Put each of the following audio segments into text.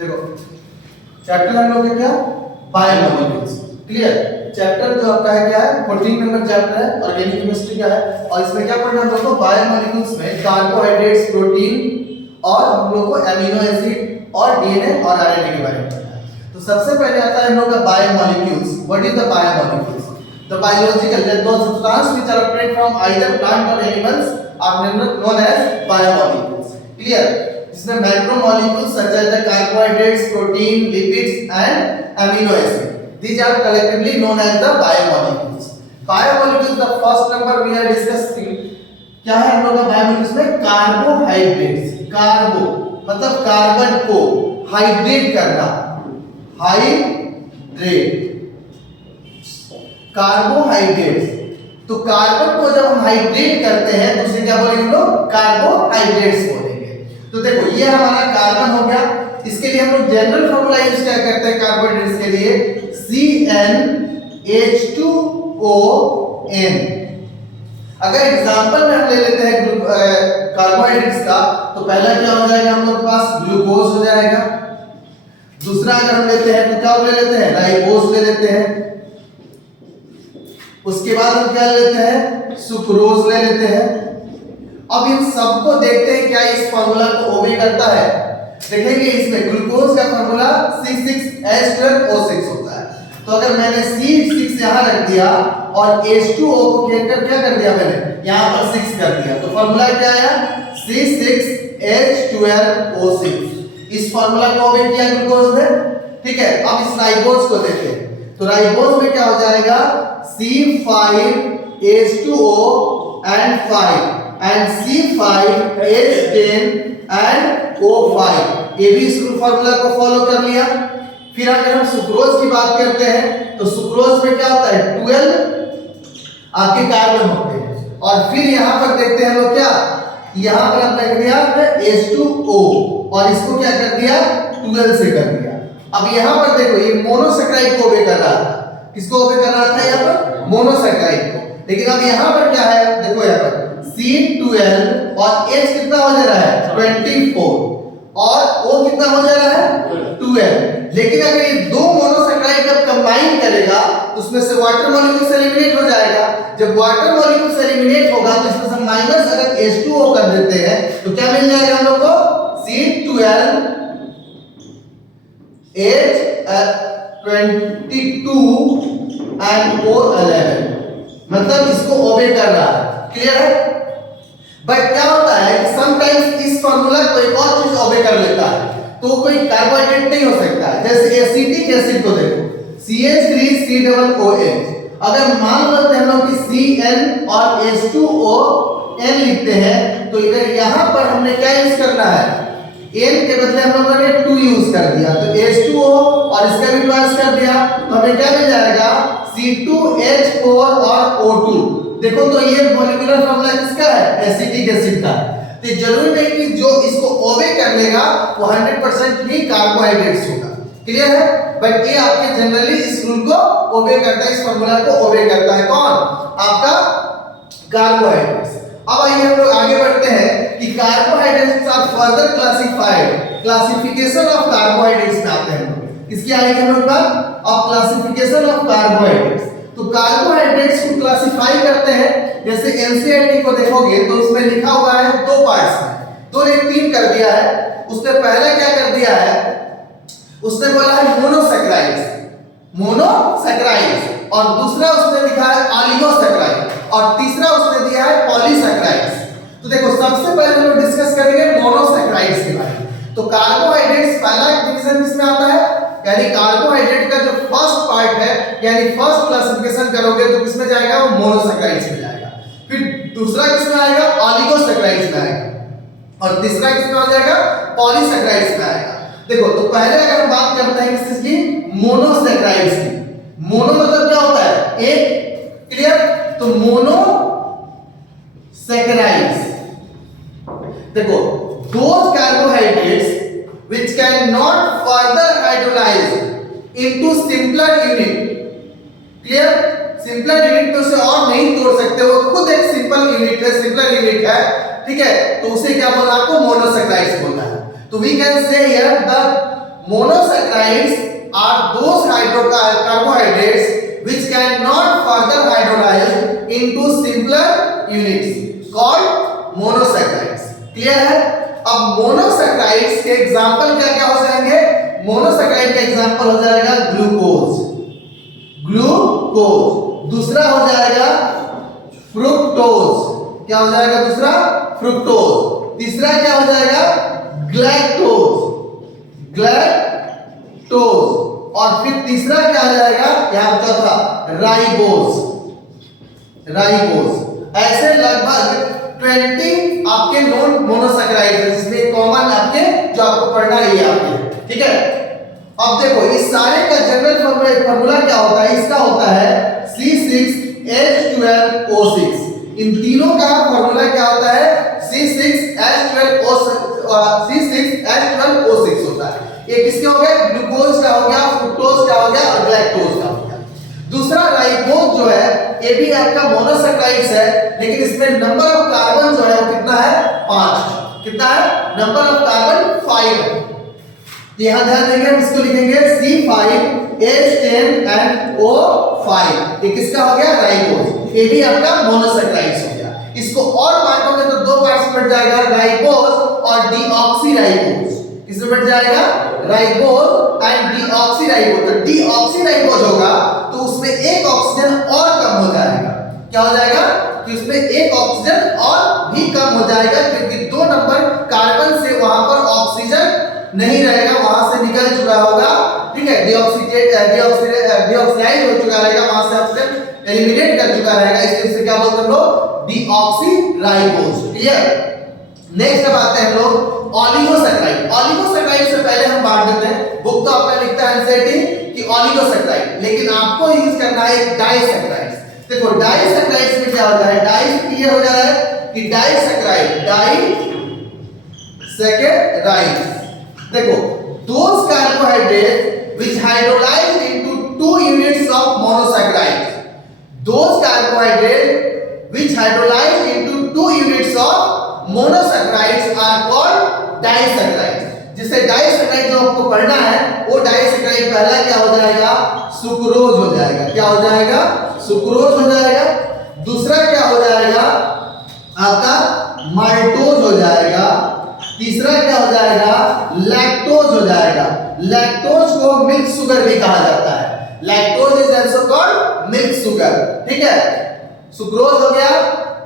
देखो चैप्टर हम लोग क्या बायोमॉलिक्यूल्स, क्लियर। चैप्टर जो आपका है क्या है 14 नंबर चैप्टर है, ऑर्गेनिक केमिस्ट्री का है। और इसमें क्या पढ़ना हम लोग को बायोमॉलिक्यूल्स में कार्बोहाइड्रेट्स, प्रोटीन और हम लोग को एमिनो एसिड और डीएनए और आरएनए के बारे में पढ़ना है। तो सबसे पहले आता है हम लोग का biomolecules. What is the biomolecules? The biological that those substances which are obtained from either plant or animals are known as biomolecules, clear। जिसमें macromolecules such as the carbohydrates, protein, lipids and amino acid, these are collectively known as the biomolecules। Biomolecules, the first number we are discussing, क्या है हम लोग का biomolecules में? Carbohydrates. कार्बो मतलब carbon को hydrate करना, हाइड्रेट, कार्बोहाइड्रेट्स। तो कार्बन को जब हम हाइड्रेट करते हैं तो उसे क्या बोलेंगे हम लोग? कार्बोहाइड्रेट्स बोलेंगे। तो देखो ये हमारा कार्बन हो गया। इसके लिए हम लोग जनरल फार्मूला यूज क्या करते हैं कार्बोहाइड्रेट्स के लिए? CnH2ON। अगर एग्जांपल में हम ले लेते हैं कार्बोहाइड्रेट्स का, तो पहला क्या हो जाएगा हम लोग के पास? ग्लूकोज हो जाएगा। दूसरा अगर हम लेते हैं तो क्या ले लेते हैं? राइबोज ले लेते हैं। उसके बाद हम क्या लेते हैं? सुक्रोज ले लेते हैं। अब इन सबको देखते हैं क्या इस फार्मूला को ओबे करता है। देखेंगे इसमें ग्लूकोज का फार्मूला C6H12O6 होता है। तो अगर मैंने C6 यहां रख दिया और H2O को घेरकर क्या कर दिया मैंने? यहां पर 6 कर दिया, तो फार्मूला क्या आया? C6H12O6। इस फार्मूला को ओबे किया ग्लूकोज ने, ठीक है। अब इस राइबोज को देखते हैं, तो राइबोज में क्या हो जाएगा? C5H2O and 5 and C5H10 and O5। ये भी इस फार्मूला को फॉलो कर लिया। फिर अगर हम सुक्रोज की बात करते हैं तो सुक्रोज में क्या होता है? 12 आपके कार्बन होते हैं। और फिर यहां पर देखते हैं लोग क्या, यहां पर हमने लिख दिया H2O और इसको क्या कर दिया? 12 से कर दिया। अब यहां पर देखो ये मोनोसैकराइड को ओबे कर रहा था। किसको ओबे कर रहा था यहाँ पर? मोनोसैकराइड को। लेकिन अब यहाँ पर क्या है? देखो यहाँ पर C12 और H कितना हो जा रहा है? 24 और O कितना हो जा रहा है? 12। लेकिन अगर ये दो मोनोसैकराइड जब कंबाइन करेगा तो उसमें से वाटर मॉलिक्यूल एलिमिनेट हो जाएगा। जब वाटर मॉलिक्यूल एलिमिनेट होगा तो इसमें से माइनस अगर H2O कर देते हैं तो क्या मिल जाएगा हम लोग को? C12H22 and O11, मतलब इसको ओबे कर रहा है, क्लियर है। बट क्या होता है कि समटाइम्स इस फार्मूला को एक और चीज ओबे कर लेता है, तो कोई कार्बोहाइड्रेट नहीं हो सकता है। जैसे एसिटिक एसिड को देखो CH3COOH, अगर मान लेते हैं हम लोग कि Cn और H2ON लिखते हैं तो इधर यहां पर हमने क्या यूज करना है? n के बदले हम लोगों ने 2 यूज कर दिया, तो H2O और इसका भी ट्वाइस कर दिया, तो हमें क्या मिल जाएगा? C2H4 और O2। देखो तो ये मॉलिक्यूलर फार्मूला किसका है? एसिटिक एसिड का। तो जरूरी नहीं कि जो इसको ओबे कर लेगा वो 100% ही कार्बोहाइड्रेट्स होगा, क्लियर है। बट ये आपके जनरली इस रूल को ओबे करता है, इस फार्मूला को ओबे करता है। कौन? आपका कार्बोहाइड्रेट्स। अब आइए हम लोग आगे बढ़ते हैं कि carbohydrates are further classified. Classification of carbohydrates में आते हैं। किसकी आएगी हम लोग बात? अब क्लासिफिकेशन ऑफ कार्बोहाइड्रेट्स। तो कार्बोहाइड्रेट्स को क्लासिफाई करते हैं, जैसे एनसीईआरटी को देखोगे तो उसमें लिखा हुआ है 2 पार्ट्स में, 2 ने 3 कर दिया है। उसने पहले क्या कर दिया है? उसने बोला है मोनोसैकराइड्स, मोनोसैकराइड्स, और दूसरा उसने लिखा है ऑलिगोसैकराइड, और तीसरा उसने दिया है पॉलीसैकराइड्स। तो देखो सबसे पहले हम लोग डिस्कस करेंगे मोनोसैकराइड्स के बारे में। तो कार्बोहाइड्रेट्स पहला डिवीजन किसमें आता है? यानी कार्बोहाइड्रेट का जो फर्स्ट पार्ट है, यानी फर्स्ट क्लासिफिकेशन करोगे तो किसमें जाएगा? वो मोनोसैकराइड्स में जाएगा। फिर दूसरा किसमें आएगा? ऑलिगोसैकराइड्स में आएगा, और तीसरा किसमें आ जाएगा? पॉलीसैकराइड्स में आएगा। देखो तो पहले अगर हम बात करते हैं किस चीज की? मोनोसैकराइड्स की। मोनो मतलब क्या होता है? एक, क्लियर। तो मोनोसैकराइड्स, देखो those carbohydrates which cannot further hydrolyze into simpler unit, clear। Simpler unit में उसे और नहीं तोड़ सकते, वो खुद एक सिंपल यूनिट है, सिंपलर यूनिट है, ठीक है। तो उसे क्या बोलना? आपको मोनोसैकराइड्स बोलना है। तो we can say here the monosaccharides are those carbohydrates which cannot further hydrolyze into simpler units called monosaccharides. Clear है? अब मोनोसैकेराइड्स के एग्जांपल क्या क्या हो जाएंगे? मोनोसैकेराइड का एग्जांपल हो जाएगा ग्लूकोज, दूसरा हो जाएगा फ्रुक्टोज, क्या हो जाएगा दूसरा? फ्रुक्टोज। तीसरा क्या हो जाएगा? ग्लैक्टोज, और फिर तीसरा क्या हो जाएगा? यहां चौथा राइबोज। ऐसे लगभग 20 आपके नॉन मोनोसैकेराइड है, जिसमें कॉमन आपके जो आपको पढ़ना है आपके, ठीक है। अब देखो इस सारे का जनरल फार्मूला क्या होता है? इसका होता है C6H12O6। इन तीनों का फार्मूला क्या होता है? C6H12O6 होता है। ये किसके हो गए? ग्लूकोज का हो गया, फ्रुक्टोज का हो गया और ग्लैक्टोज का हो गया। दूसरा राइबोज जो है ये भी आपका मोनोसैकेराइड्स है, लेकिन इसमें नंबर ऑफ कार्बन जो है वो कितना है? 5। कितना है? नंबर ऑफ कार्बन 5 है। तो यहां ध्यान देंगे, हम इसको लिखेंगे C5H10 and O5। ये किसका हो गया? राइबोज। ये भी आपका मोनोसैकेराइड्स हो गया। इसको और बांटोगे तो दो पार्ट्स में बट जाएगा, राइबोज और डीऑक्सीराइबोज। किसमें बट जाएगा? Ribose and deoxyribose. तो डीऑक्सीराइबोज होगा तो उसमें एक ऑक्सीजन और कम हो जाएगा। क्या हो जाएगा? कि उसमें एक ऑक्सीजन और भी कम हो जाएगा, क्योंकि 2 नंबर कार्बन से वहां पर ऑक्सीजन नहीं रहेगा, वहां से निकल चुका होगा, ठीक है। डीऑक्सीडाइज हो चुका रहेगा, वहां से ऑक्सीजन एलिमिनेट कर चुका रहेगा, इसलिए इसे क्या बोलते हैं हम लोग? डीऑक्सीराइबोज। क्लियर? नेक्स्ट अब आते हैं हम लोग ऑलिगोसैकेराइड। ऑलिगोसैकेराइड से पहले हम बात करते हैं, बुक तो आपने लिखता है एनसीईआरटी कि ऑलिगोसैकेराइड, लेकिन आपको यूज करना है डाइसैकेराइड। देखो डाइसैकेराइड्स में क्या होता है? डाइस क्लियर हो जा रहा है कि डाइसैकेराइड, देखो those carbohydrates which hydrolyze into 2 units of monosaccharides, those carbohydrates which hydrolyze into 2 units of monosaccharides are called disaccharides। जिसे डाइसैकेराइड जो आपको पढ़ना है वो डाइसैकेराइड पहला क्या हो जाएगा? सुक्रोज हो जाएगा। क्या हो जाएगा? सुक्रोज हो जाएगा। दूसरा क्या हो जाएगा? आपका माल्टोज हो जाएगा। तीसरा क्या हो जाएगा? लैक्टोज हो जाएगा। लैक्टोज को मिल्क शुगर भी कहा जाता है। Lactose is also called milk sugar, ठीक है। सुक्रोज हो गया,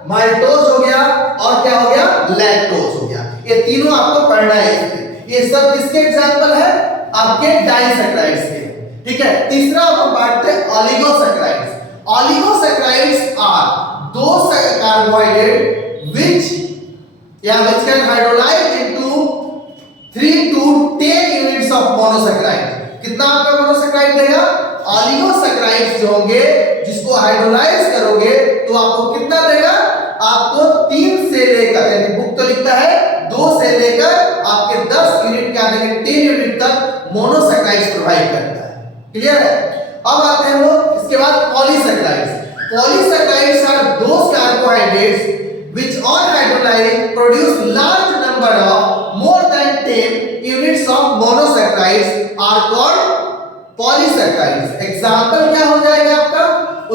माल्टोज हो गया और क्या हो गया? लैक्टोज हो गया। ये तीनों आपको पढ़ना है। ये सब किसके एग्जांपल है? आपके डाइसैकेराइड्स के, ठीक है। तीसरा हम बांटते हैं oligosaccharides. Oligosaccharides are those carbohydrate which can hydrolyze into 3 to 10 units of monosaccharide। कितना आपका मोनोसैकेराइड देगा? ऑलिगोसैकेराइड्स जो होंगे जिसको हाइड्रोलाइज करोगे तो आपको कितना देगा? आपको 3 से लेकर, यानी बुक तो लिखता है 2 से लेकर आपके 10 यूनिट क्या देंगे? 10 यूनिट तक मोनोसैकेराइड्स प्रोवाइड करता है। क्लियर है? अब आते हैं लोग इसके बाद polysaccharides. Polysaccharides are those carbohydrates which on hydrolyze produce large number of more than 10 units of monosaccharides are called polysaccharides। Example क्या हो जाएगा आपका?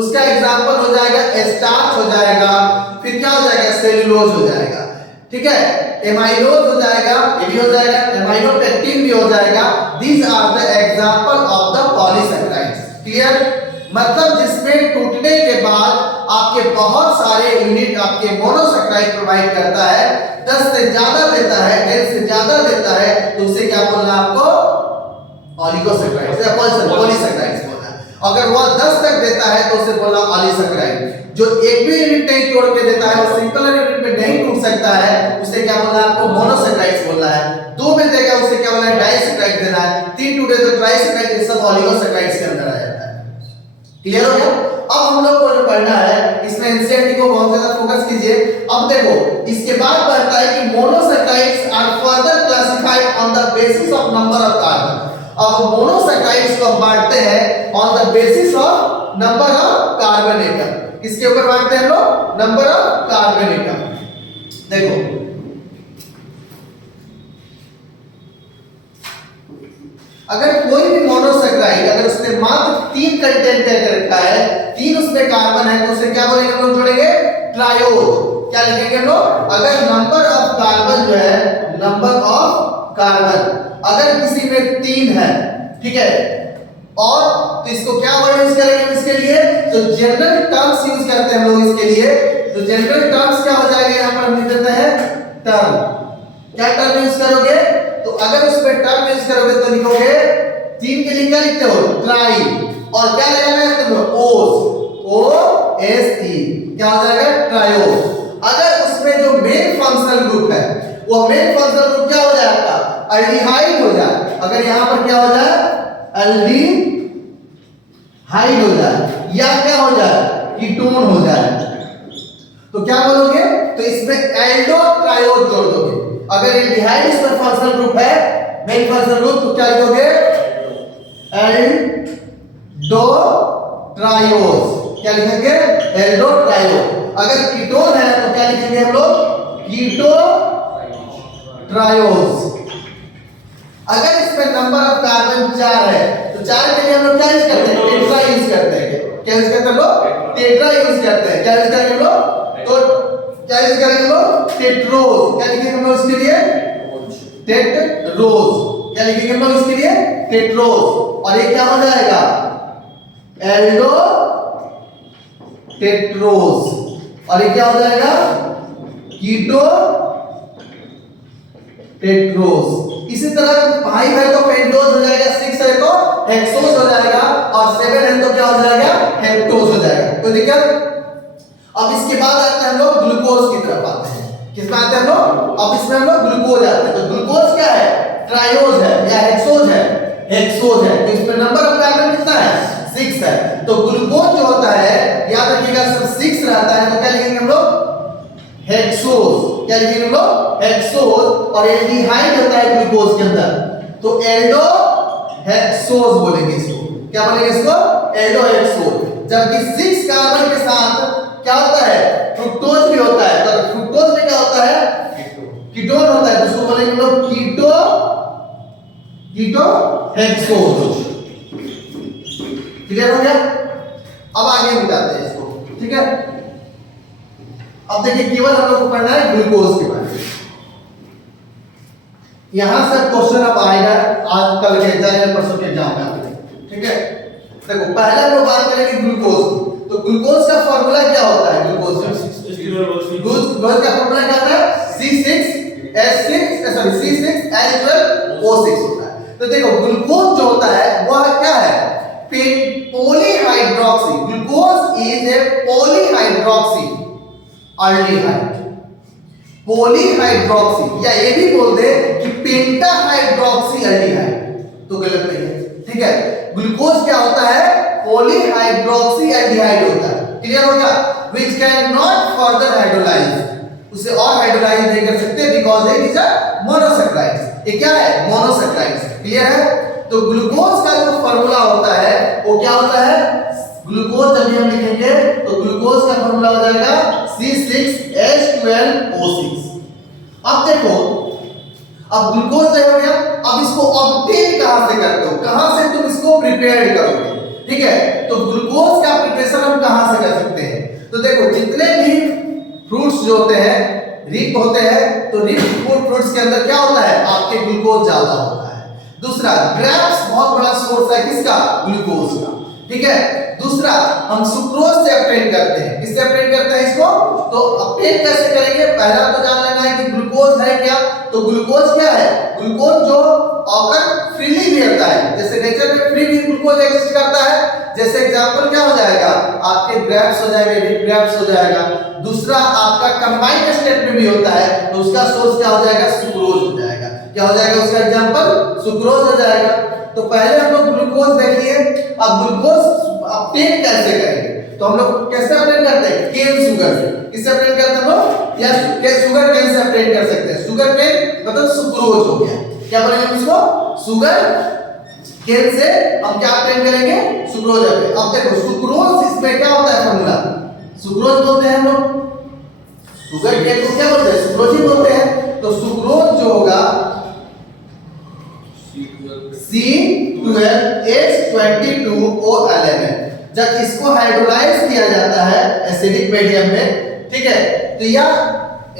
उसका एग्जांपल हो जाएगा स्टार्च हो जाएगा, फिर क्या हो जाएगा? सेलुलोज हो जाएगा, ठीक है। एमाइलोज हो जाएगा, ये भी हो जाएगा, एमाइलोपेक्टिन भी हो जाएगा। These are the example of the polysaccharides। Clear? मतलब जिसमें टूटने के बाद आपके बहुत सारे यूनिट आपके मोनोसैकेराइड प्रोवाइड करता है, 10 से ज्यादा देता है, 10 से ज्यादा देता है, तो उसे क्या बोलना आपको? ऑलिगोसैकेराइड्स या पॉलीसैकेराइड्स बोलना है। अगर वो 10 तक देता है तो उसे बोलना ऑलिगोसैकेराइड। जो एक भी यूनिट नहीं तोड़ के देता है, वो सिंपल यूनिट में नहीं टूट सकता है, उसे क्या बोलना है? आपको मोनोसैकेराइड्स बोलना है। 2 में देगा उसे क्या बोलना है? डाइसैकेराइड देना है। 3 टूटे तो ट्राइसैकेराइड, ये सब ऑलिगोसैकेराइड्स के अंदर आ जाता है। क्लियर हो गया? अब हम लोग को जो पढ़ना है इसमें एनसीईआरटी को बहुत ज्यादा फोकस कीजिए। अब देखो इसके बाद बढ़ता है कि monosaccharides are further classified on the basis of number of carbon. अब मोनोसैकेराइड्स को बांटते हैं on the basis of number of carbon atom. किसके ऊपर बांटते हैं हम लोग? Number of carbon atom. देखो अगर कोई भी मोनोसेक्राइड अगर उसमें मात्र 3 कंटेंट करके रखा है, 3 उसमें कार्बन है, तो उसे क्या बोलेंगे हम लोग, जोड़ेंगे ट्रायोज। क्या लिखेंगे हम लोग? अगर नंबर ऑफ कार्बन जो है, नंबर ऑफ कार्बन अगर किसी में 3 है, ठीक है, और तो इसको क्या वर्ड यूज करेंगे इसके लिए? तो जनरल टर्म्स यूज करते हैं हम लोग इसके लिए। तो जनरल टर्म्स क्या हो जाएगा, यहां पर हम लिख देते हैं टर्म। क्या टर्म यूज करोगे? तो अगर उसमें टर्म यूज करोगे तो लिखोगे 3 के लिए क्या लिखते हो? ट्राई। और क्या लगाना है तुम? ओस, ओ एस ई, क्या हो जाएगा? ट्रायोस। अगर उसमें जो मेन फंक्शनल ग्रुप है, वो मेन फंक्शनल ग्रुप क्या हो जाए आपका? अल्डिहाइड हो जाए। अगर यहां पर क्या हो जाए? अल्डिहाइड हो जाए, या क्या हो जाए? कीटोन हो जाए, तो क्या बोलोगे? तो इसमें एल्डो ट्रायोज जोड़ दोगे। अगर एल्डिहाइड इसमें फंक्शनल ग्रुप है, मेन फंक्शनल ग्रुप, तो क्या लिखोगे? Aldo triose. क्या लिखेंगे? Aldo triose. अगर कीटोन है तो क्या लिखेंगे हम लोग? कीटो ट्रायोज। अगर इसमें नंबर ऑफ कार्बन 4 है, तो 4 के लिए हम लोग क्या यूज करते हैं? टेट्रा यूज करते हैं। क्या यूज करते हैं हम लोग? टेट्रा यूज करते हैं। क्या यूज करेंगे हम लोग? तो क्या यूज करेंगे हम लोग? टेट्रोज। क्या लिखेंगे हम लोग इसके लिए? टेट्रोज। क्या लिखेंगे हम लोग इसके लिए? टेट्रोज। और ये क्या हो जाएगा? Aldo tetrose. और ये क्या हो जाएगा? कीटो टेट्रोज। इसी तरह 5 है तो पेंटोज हो जाएगा, 6 है तो हेक्सोज हो जाएगा, और 7 है तो क्या हो जाएगा? हेप्टोज हो जाएगा। कोई दिक्कत? अब इसके बाद आते हैं हम लोग ग्लूकोज की तरफ आते हैं। किसमें आते हैं हम लोग? अब इसमें हम लोग ग्लूकोज आते हैं। तो ग्लूकोज क्या है? ट्रायोज है या हेक्सोज है? हेक्सोज है। तो इसमें नंबर ऑफ कार्बन कितना है? 6 है। तो ग्लूकोज जो होता है, याद रखिएगा, सब 6 रहता है, तो क्या लिखेंगे हम लोग? हेक्सोज। क्या लिखेंगे हम लोग? हेक्सोज। और एल्डिहाइड होता है ग्लूकोज के अंदर, तो एल्डो हेक्सोज बोलेंगे इसको। क्या बोलेंगे इसको? Aldo hexose. जबकि 6 कार्बन के साथ क्या होता है? फ्रुक्टोज भी होता है। तो फ्रुक्टोज में क्या होता है? कीटोन होता है, तो उसको बोलेंगे हम लोग कीटो हेक्सोज। क्लियर हो गया? अब आगे बताते हैं इसको, ठीक है? अब देखिए, केवल हम लोग को पढ़ना है ग्लूकोज के बारे में। यहां से क्वेश्चन अब आएगा आज कल के एग्जाम, परसों के एग्जाम में आते हैं, ठीक है? देखो, पहले हम लोग बात करेंगे ग्लूकोज की। तो ग्लूकोज का फार्मूला क्या होता है? ग्लूकोज का का फार्मूला क्या होता है? C6H12O6 होता है। तो देखो, ग्लूकोज जो होता है वह क्या है? Polyhydroxy. Glucose is A polyhydroxy aldehyde. Polyhydroxy, या ये भी बोल दे कि पेंटाहाइड्रोक्सी अल्डिहाइड, तो गलत नहीं है, ठीक है? ग्लूकोज क्या होता है? पॉलीहाइड्रोक्सी एल्डिहाइड होता है। क्लियर हो गया? Which can not further hydrolyse, उसे और हाइड्रोलाइज नहीं कर सकते, because it is a monosaccharide. ये क्या है? मोनोसैकराइड। क्लियर है? तो ग्लूकोज का जो फार्मूला होता है वो क्या होता है? ग्लूकोज जब हम लिखेंगे तो ग्लूकोज का फार्मूला हो जाएगा C6H12O6। अब देखो, अब ग्लूकोज हो गया, अब इसको ऑब्टेन कहां से करते हो? कहां से तुम इसको प्रिपेयर करोगे? ठीक है? तो ग्लूकोज का प्रिपरेशन हम कहां से कर सकते हैं? तो देखो, जितने भी फ्रूट्स जो होते हैं, रिप होते हैं, तो रिप फ्रूट्स के अंदर क्या होता है? आपके ग्लूकोज ज्यादा होता है। दूसरा, ग्रेप्स बहुत बड़ा सोर्स है किसका? ग्लूकोज का, ठीक है? दूसरा, हम सुक्रोज से ऑब्टेन करते हैं। किससे ऑब्टेन करते हैं इसको? तो ऑब्टेन कैसे करेंगे? पहला तो जान लेना है कि ग्लूकोज है क्या। तो ग्लूकोज क्या है? ग्लूकोज जो ऑकर फ्रीली मिलता है, जैसे नेचर में फ्री भी ग्लूकोज एग्जिस्ट करता है। जैसे एग्जांपल क्या हो जाएगा? आपके ग्रेप्स हो जाएंगे, रिप ग्रेप्स हो जाएगा। दूसरा, आपका कंबाइंड स्टेट में भी होता है, तो उसका सोर्स क्या हो जाएगा? सुक्रोज हो जाएगा। क्या हो जाएगा उसका एग्जांपल? सुक्रोज हो जाएगा। तो पहले हम लोग ग्लूकोज देखिए। अब ग्लूकोज ऑब्टेन कैसे करेंगे? तो हम लोग कैसे ऑब्टेन करते हैं? केन शुगर से। किससे ऑब्टेन करते हैं हम लोग? या शुगर केन से ऑब्टेन कर सकते हैं। शुगर केन मतलब सुक्रोज हो गया। क्या बोलेंगे हम इसको? शुगर केन से हम क्या ऑब्टेन करेंगे? सुक्रोज। अब देखो, सुक्रोज इसमें क्या होता है फार्मूला? सुक्रोज बोलते हैं हम लोग, शुगर केन को क्या बोलते हैं? सुक्रोज ही बोलते हैं। तो सुक्रोज जो होगा C C12H22O11। जब इसको हाइड्रोलाइज किया जाता है एसिडिक मीडियम में, ठीक है, तो यह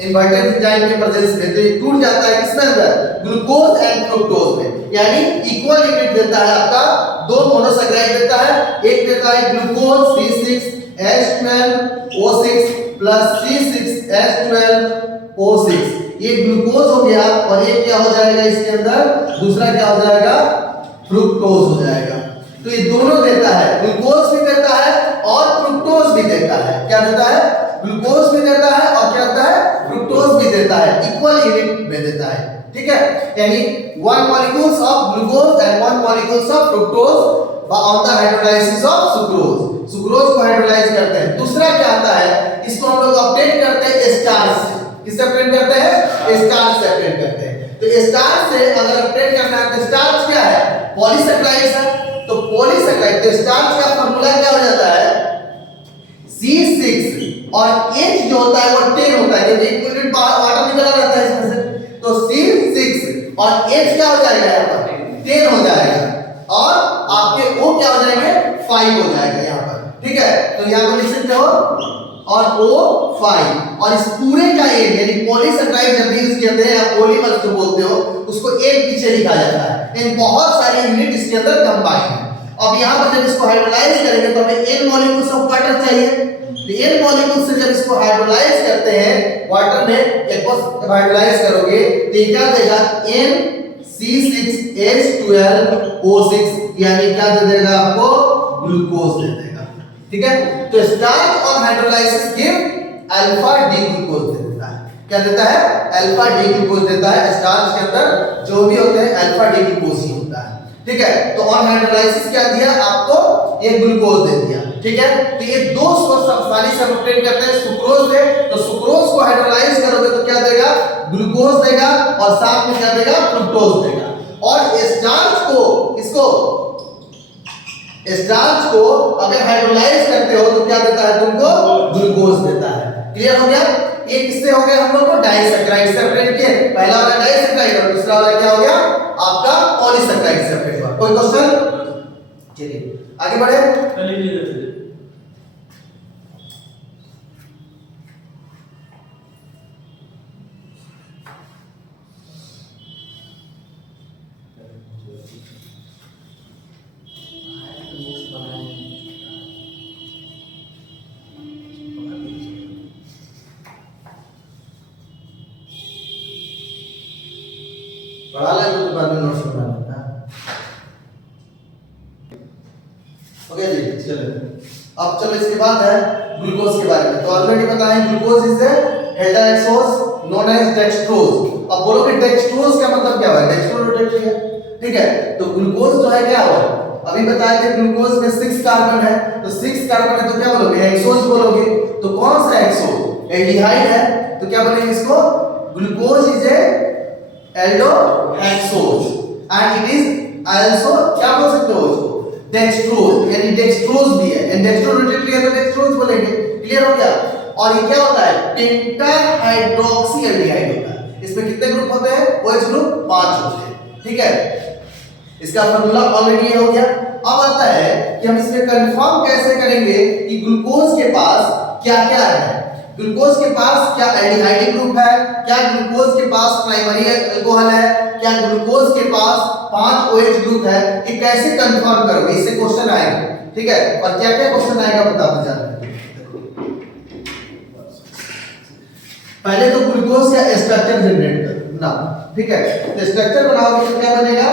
इन्वर्टेड एंजाइम के प्रेजेंस में तो ये टूट जाता है किसमें अंदर, ग्लूकोज एंड फ्रुक्टोज में, यानी इक्वल यूनिट देता है आपका, दो मोनोसैकेराइड देता है, एक देता है ग्लूकोज C6H12O6 प्लस C6H12O6, ये ग्लूकोज हो गया और ये क्या हो जाएगा इसके अंदर, दूसरा क्या हो जाएगा, फ्रुक्टोज हो जाएगा। तो ये दोनों देता है, ग्लूकोज भी देता है और फ्रुक्टोज भी देता है। क्या देता है, ग्लूकोज भी देता है और क्या देता है, फ्रुक्टोज भी देता है, इक्वल यूनिट में देता है, ठीक है, यानी 1 molecules of glucose and 1 molecules of fructose on the hydrolysis of sucrose, sucrose को हाइड्रोलाइज करते हैं। दूसरा क्या आता है, इसको हम लोग अपडेट करते हैं स्टार्च से, किससे अपडेट करते हैं, स्टार्च से अपडेट करते हैं। तो स्टार्च से अगर अपडेट करना है तो स्टार्च क्या है, पॉलीसैकेराइड है, तो पॉलीसैकेराइड, तो स्टार्च का फार्मूला क्या हो जाता है, C6 और H जो होता है वो 10 होता है, क्योंकि 1 यूनिट वाटर निकला रहता है इसमें से, तो C6 और H क्या हो जाएगा यहाँ पर, 10 हो जाएगा, और आपके O क्या हो जाएंगे, 5 हो जाएगा यहाँ पर, ठीक है। तो यहाँ पर लिख सकते हो और O5, और इस पूरे का एक यानी पॉलीसैकेराइड जब यूज करते हैं या पॉलीमर जो बोलते हो उसको एक पीछे लिखा जाता है, इन बहुत सारे यूनिट इसके अंदर कंबाइन है। अब यहाँ पर जब इसको हाइड्रोलाइज करेंगे तो हमें n मॉलिक्यूल्स ऑफ वाटर चाहिए, तो n मॉलिक्यूल से जब इसको हाइड्रोलाइज करते हैं वाटर में, एक बार हाइड्रोलाइज करोगे तो ये क्या देगा, NC6H12O6, यानी क्या दे देगा आपको, ग्लूकोज दे देगा, ठीक है। तो स्टार्च और hydrolysis give alpha D glucose दे देता है, क्या देता है, अल्फा डी ग्लूकोज देता है। स्टार्च के अंदर जो भी होते हैं अल्फा डी ग्लूकोज ही होता है, ठीक है। तो ऑन हाइड्रोलाइसिस क्या दिया आपको, ये ग्लूकोज दे दिया, ठीक है। तो ये दो सोर्स आसानी से ऑब्टेन करते हैं, सुक्रोज से, तो सुक्रोज को हाइड्रोलाइज करोगे तो क्या देगा, ग्लूकोज देगा और साथ में क्या देगा, फ्रुक्टोज देगा। और स्टार्च को, इसको स्टार्च को अगर हाइड्रोलाइज करते हो तो क्या देता है तुमको, ग्लूकोज देता है। क्लियर हो गया, ये किससे हो गया, हम लोग को डाइसैकेराइड से अपडेट किए, पहला वाला डाइसैकेराइड और दूसरा वाला क्या हो गया आपका पॉलीसैकेराइड से अपडेट हुआ। कोई क्वेश्चन, चलिए आगे बढ़े। पढ़ा ले तो बाद में नोट्स बना लेना। ओके जी, चलो अब चलो इसके बाद है ग्लूकोज के बारे में। तो ऑलरेडी पता है glucose is a aldohexose known as dextrose. अब बोलो कि डेक्सट्रोज का मतलब क्या है, डेक्सट्रोज रोटेटरी है, ठीक है। तो ग्लूकोज जो है क्या हुआ, अभी बताया थे ग्लूकोज में 6 कार्बन है, तो 6 कार्बन है तो क्या बोलोगे, हेक्सोज बोलोगे। तो कौन सा हेक्सोज, एल्डिहाइड है, तो क्या बोलेंगे इसको, glucose is A aldohexose and it is also क्या बोल सकते हो इसको, डेक्सट्रोज, यानी डेक्सट्रोज भी है, एंड डेक्सट्रोज रोटेटरी है तो डेक्सट्रोज बोलेंगे। क्लियर हो गया। और ये क्या होता है, पेंटाहाइड्रोक्सी एल्डिहाइड होता है। इसमें कितने ग्रुप होते हैं, OH ग्रुप 5 होते हैं, ठीक है। इसका फार्मूला ऑलरेडी हो गया। अब आता है कि हम इसमें कंफर्म कैसे करेंगे कि ग्लूकोज के पास क्या-क्या है। ग्लूकोज के पास क्या एल्डिहाइड ग्रुप है, क्या ग्लूकोज के पास प्राइमरी अल्कोहल है, क्या ग्लूकोज के पास 5 OH ग्रुप है, ये कैसे कंफर्म करोगे, इससे क्वेश्चन आएगा, ठीक है। और क्या-क्या क्वेश्चन आएगा बताते जाना। पहले तो ग्लूकोज का स्ट्रक्चर जनरेट करना, ठीक है। तो स्ट्रक्चर बनाओगे तो क्या बनेगा,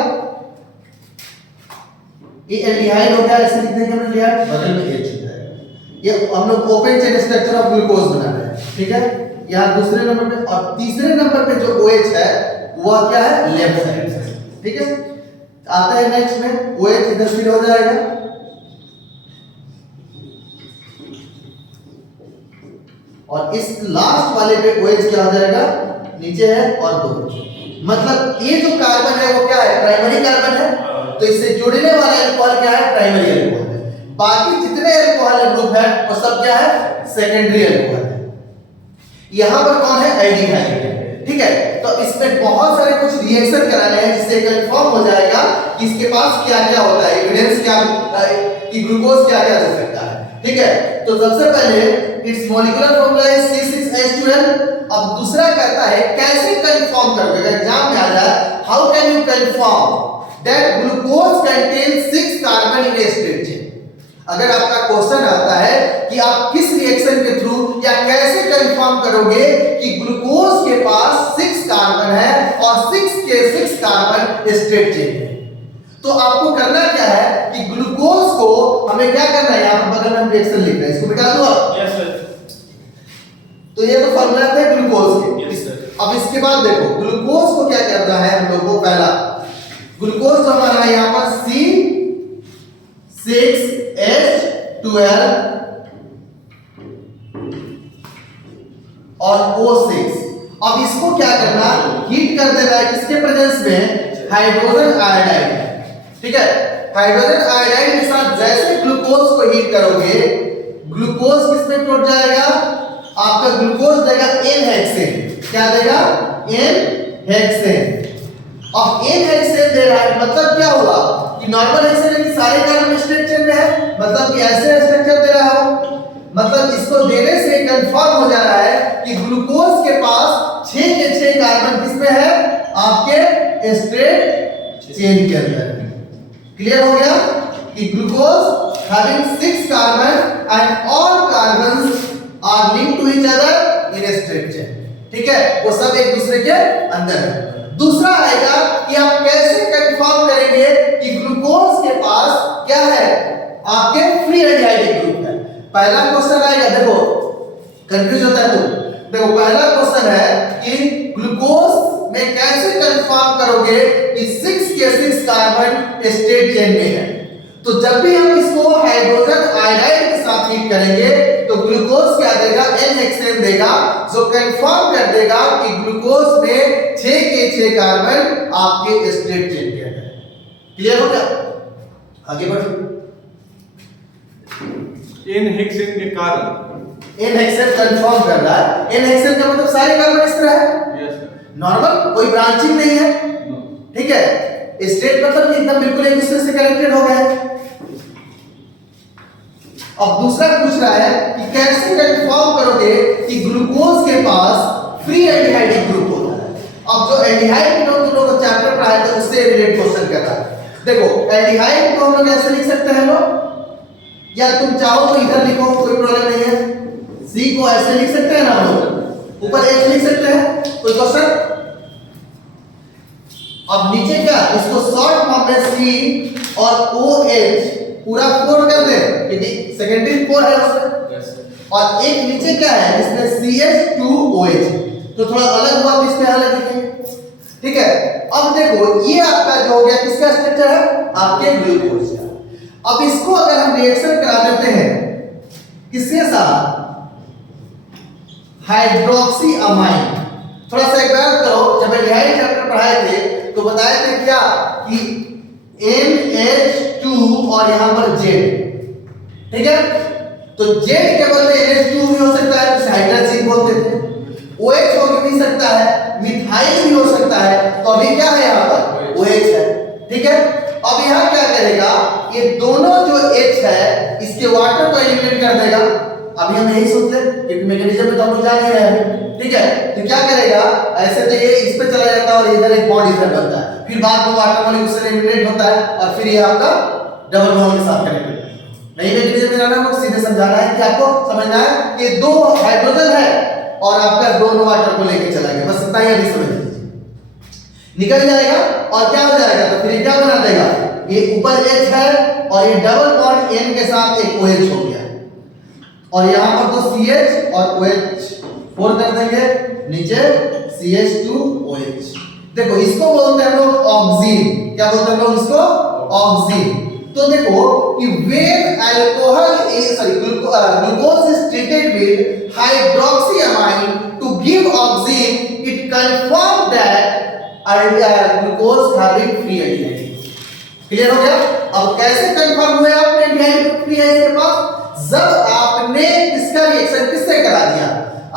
ये एल्डिहाइड हो गया, ऐसे लिखते हैं कि एल्डिहाइड बगल में H हो जाएगा। ये हम लोग open chain structure of glucose बना रहे हैं, ठीक है। यहाँ दूसरे नंबर पे और तीसरे नंबर पे जो OH है वो क्या है, लेफ्ट साइड से, ठीक है। आता है नेक्स्ट में OH इधर फिर हो जाएगा, और इस लास्ट वाले पे OH क्या हो जाएगा, नीचे है और 2, मतलब ये जो कार्बन है वो क्या है, प्राइमरी कार्बन है, तो इससे जुड़ने वाला अल्कोहल क्या है, प्राइमरी अल्कोहल है। बाकी जितने अल्कोहल ग्रुप है वो सब क्या है, सेकेंडरी अल्कोहल है। यहां पर कौन है, एल्डिहाइड है, ठीक है। तो इसमें बहुत सारे कुछ रिएक्शन कराने हैं जिससे कंफर्म हो जाएगा कि इसके पास क्या क्या होता है, एविडेंस क्या कि ग्लूकोज क्या क्या दे सकता है। ठीक है, तो सबसे पहले इट्स मॉलिक्यूलर फॉर्मूला है C6H12। अब दूसरा कहता है कैसे कंफर्म करोगे, अगर एग्जाम में आ जाए how can you confirm that glucose contains 6 carbon in a straight chain. अगर आपका क्वेश्चन आता है कि आप किस रिएक्शन के थ्रू या कैसे कंफर्म करोगे कि ग्लूकोज के पास 6 कार्बन है और 6 के 6 कार्बन स्ट्रेट चेन है, तो आपको करना क्या है कि ग्लूकोज को हमें क्या करना है, यहां पर बगल में हम रिएक्शन लिख रहे हैं, इसको मिटा दो आप। Yes sir. तो ये तो फार्मूला थे ग्लूकोज के। Yes sir. अब इसके बाद देखो ग्लूकोज को क्या करना है हम लोगों को, पहला ग्लूकोज जो हमारा है यहां पर C6H12 और O6। अब इसको क्या करना, हीट कर देना है किसके प्रेजेंस में, हाइड्रोजन आयोडाइड। ठीक है, हाइड्रोजन आयोडाइड के साथ जैसे ग्लूकोज को हीट करोगे, ग्लूकोज किसमें टूट जाएगा, आपका ग्लूकोज देगा N-हेक्सेन। क्या देगा, N-हेक्सेन। अब N-हेक्सेन दे रहा है मतलब क्या हुआ कि नॉर्मल हेक्सेन है कि सारे कार्बन स्ट्रेट चेन में है, मतलब कि ऐसे स्ट्रक्चर दे रहा हो, मतलब इसको देने से कंफर्म हो जा रहा है कि ग्लूकोज के पास 6 के 6 कार्बन किसमें है, आपके स्ट्रेट चेन के अंदर। क्लियर हो गया कि glucose having 6 carbon and all carbons are linked to each other in a straight chain. ठीक है, वो सब एक दूसरे के अंदर है। दूसरा आएगा कि आप कैसे कंफर्म करेंगे कि ग्लूकोज के पास क्या है, आपके फ्री एल्डिहाइड ग्रुप है। पहला क्वेश्चन आएगा, देखो कंफ्यूज होता है तो देखो पहला क्वेश्चन है कि ग्लूकोज में कैसे कंफर्म करोगे कि 6 के 6 कार्बन स्ट्रेट चेन में है। तो जब भी हम इसको हाइड्रोजन आयोडाइड के साथ हीट करेंगे तो ग्लूकोज क्या देगा, N-हेक्सेन देगा, जो कंफर्म कर देगा कि ग्लूकोज में 6 के 6 कार्बन आपके स्ट्रेट चेन के अंदर है। क्लियर हो गया, आगे बढ़ो। N-हेक्सेन के कारण N-हेक्सेन कंफर्म कर रहा है, N-हेक्सेन का मतलब सारे कार्बन इस तरह है, यस सर, नॉर्मल, कोई ब्रांचिंग नहीं है। ठीक है, स्ट्रेट मतलब कि एकदम बिल्कुल एक दूसरे से कनेक्टेड हो गए। अब दूसरा पूछ रहा है कि कैसे कंफर्म करोगे कि ग्लूकोज के पास फ्री एल्डिहाइड ग्रुप होता है। अब जो एल्डिहाइड के दोनों को चैप्टर पढ़ाए थे उससे रिलेटेड क्वेश्चन कर रहा है। देखो एल्डिहाइड को हम लोग ऐसे लिख सकते हैं लोग, या तुम चाहो तो इधर लिखो, कोई प्रॉब्लम नहीं है। C को ऐसे लिख सकते हैं ना हम लोग, ऊपर H लिख सकते हैं, कोई क्वेश्चन। अब नीचे क्या, इसको शॉर्ट फॉर्म में C और OH पूरा 4 कर दे, क्योंकि सेकेंडरी 4 है उसमें। Yes sir. और एक नीचे क्या है, इसमें CH2OH, तो थोड़ा अलग हुआ, तो इसमें अलग लिखेंगे। ठीक है, अब देखो ये आपका जो हो गया किसका स्ट्रक्चर है, आपके ग्लूकोज का। अब इसको अगर हम रिएक्शन करा देते हैं किसके साथ, हाइड्रोक्सी अमाइन। थोड़ा सा एक बार करो, जब एल्डिहाइड चैप्टर पढ़ाए थे तो बताए थे क्या कि NH2 और यहां पर Z। ठीक है, तो Z के बदले NH2 भी हो सकता है, जिसे हाइड्रोजन बोलते थे। OH हो भी सकता है, मिथाइल भी हो सकता है। तो अभी क्या है यहां पर, OH है। ठीक है, अब यहां क्या करेगा, ये दोनों जो H है इसके वाटर को एलिमिनेट कर देगा। अभी हम यही सोचते हैं क्योंकि मैकेनिज्म में तो हम लोग जान ही रहे हैं। ठीक है, तो क्या करेगा, ऐसे तो ये इस पे चला जाता है और इधर एक बॉन्ड इधर बनता है, फिर बाद में वाटर मॉलिक्यूल से एलिमिनेट होता है और फिर ये आपका डबल बॉन्ड के साथ कनेक्ट होता है। नहीं मैकेनिज्म में जाना है, सीधे समझाना है कि आपको समझना है कि 2 हाइड्रोजन है और आपका दोनों वाटर को लेके चला गया, बस इतना ही अभी समझ लीजिए। निकल जाएगा और क्या हो जाएगा, तो फिर क्या बना देगा, ये ऊपर H है और ये डबल बॉन्ड N के साथ एक OH हो गया, और यहां पर तो CH और OH 4 कर देंगे, नीचे CH2OH। देखो इसको बोलते हैं लोग ऑक्सीन। क्या बोलते हैं लोग इसको, ऑक्सीन। तो देखो कि when alcohol is glucose is treated with hydroxyamine to give oxime, it confirms that glucose having free aldehyde। Clear हो गया। अब कैसे कंफर्म हुए आपने एल्डिहाइड फ्री है इसके पास, जब आपने इसका रिएक्शन किससे करा दिया,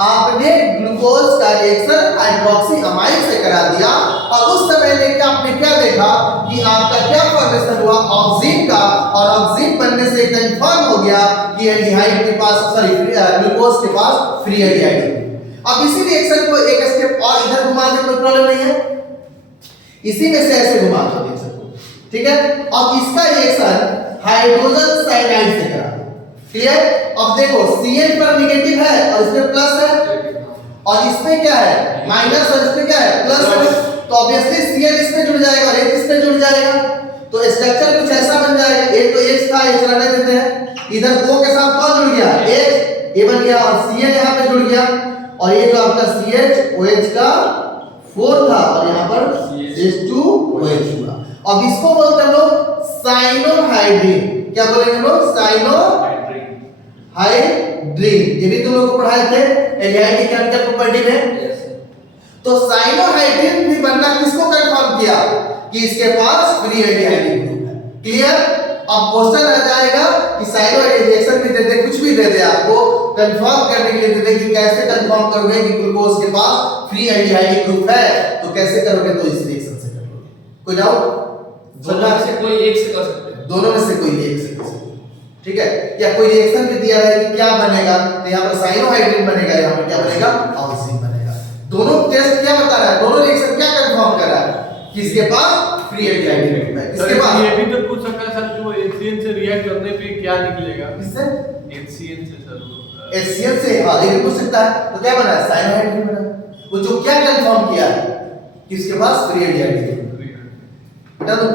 आपने ग्लूकोज का रिएक्शन हाइड्रोक्सी अमाइन से करा दिया और उस समय लेके आपने क्या देखा कि आपका क्या फॉर्मेशन हुआ ऑक्सीजन का, और ऑक्सीजन बनने से कंफर्म हो गया कि एल्डिहाइड के पास ग्लूकोज के पास फ्री एल्डिहाइड है। अब इसी रिएक्शन को एक स्टेप और इधर घुमा दे, कोई प्रॉब्लम नहीं है, इसी में से ऐसे घुमा दो रिएक्शन को, ठीक है। अब इसका रिएक्शन हाइड्रोजन साइनाइड से करा, क्लियर। अब देखो Cl पर नेगेटिव है और इसमें प्लस है, और इसमें क्या है माइनस, और इसमें क्या है प्लस है, तो ऑब्वियसली Cl इसमें जुड़ जाएगा और H इसमें जुड़ जाएगा, तो स्ट्रक्चर कुछ ऐसा बन जाएगा। एक तो H था, H रहने देते हैं, इधर O के साथ कौन जुड़ गया H, ये बन गया, और Cl यहाँ पे जुड़ गया, और ये जो आपका CH OH का 4 था और यहाँ पर H2OH हुआ। अब इसको बोलते हैं लोग साइनोहाइड्रिन, क्या बोलेंगे लोग साइनोहाइड्रिन, ये भी तुम लोग को पढ़ाए थे एल्डिहाइड की केमिकल प्रॉपर्टी में। तो साइनोहाइड्रिन भी बनना किसको कंफर्म किया कि इसके पास फ्री एल्डिहाइड ग्रुप है, क्लियर। अब क्वेश्चन आ जाएगा कि साइनोहाइड्रिन रिएक्शन भी दे दे, कुछ भी दे दे, आपको कंफर्म करने के लिए दे दे कि कैसे कंफर्म करोगे कि ग्लूकोज के पास फ्री एल्डिहाइड ग्रुप है, तो कैसे करोगे, तो इस रिएक्शन से करोगे। कोई डाउट? दोनों में से कोई एक से कर सकते हैं, दोनों में से कोई एक से कर सकते हैं, ठीक है। या कोई रिएक्शन भी दिया है कि क्या बनेगा, तो यहाँ पर साइनोहाइड्रिन बनेगा, यहाँ पर क्या बनेगा ऑक्सीजन बनेगा। दोनों टेस्ट क्या बता रहा है, दोनों रिएक्शन क्या कंफर्म कर रहा है कि इसके पास फ्री एल्डिहाइड ग्रुप है। इसके बाद ये भी तो पूछ सकता है सर कि वो HCl से रिएक्ट करने पे क्या निकलेगा, किससे HCl से सर, HCl से, हाँ ये भी पूछ सकता है। तो क्या बना है साइनोहाइड्रिन बना, वो जो क्या कंफर्म किया है कि इसके पास फ्री एल्डिहाइड ग्रुप है, बता दो।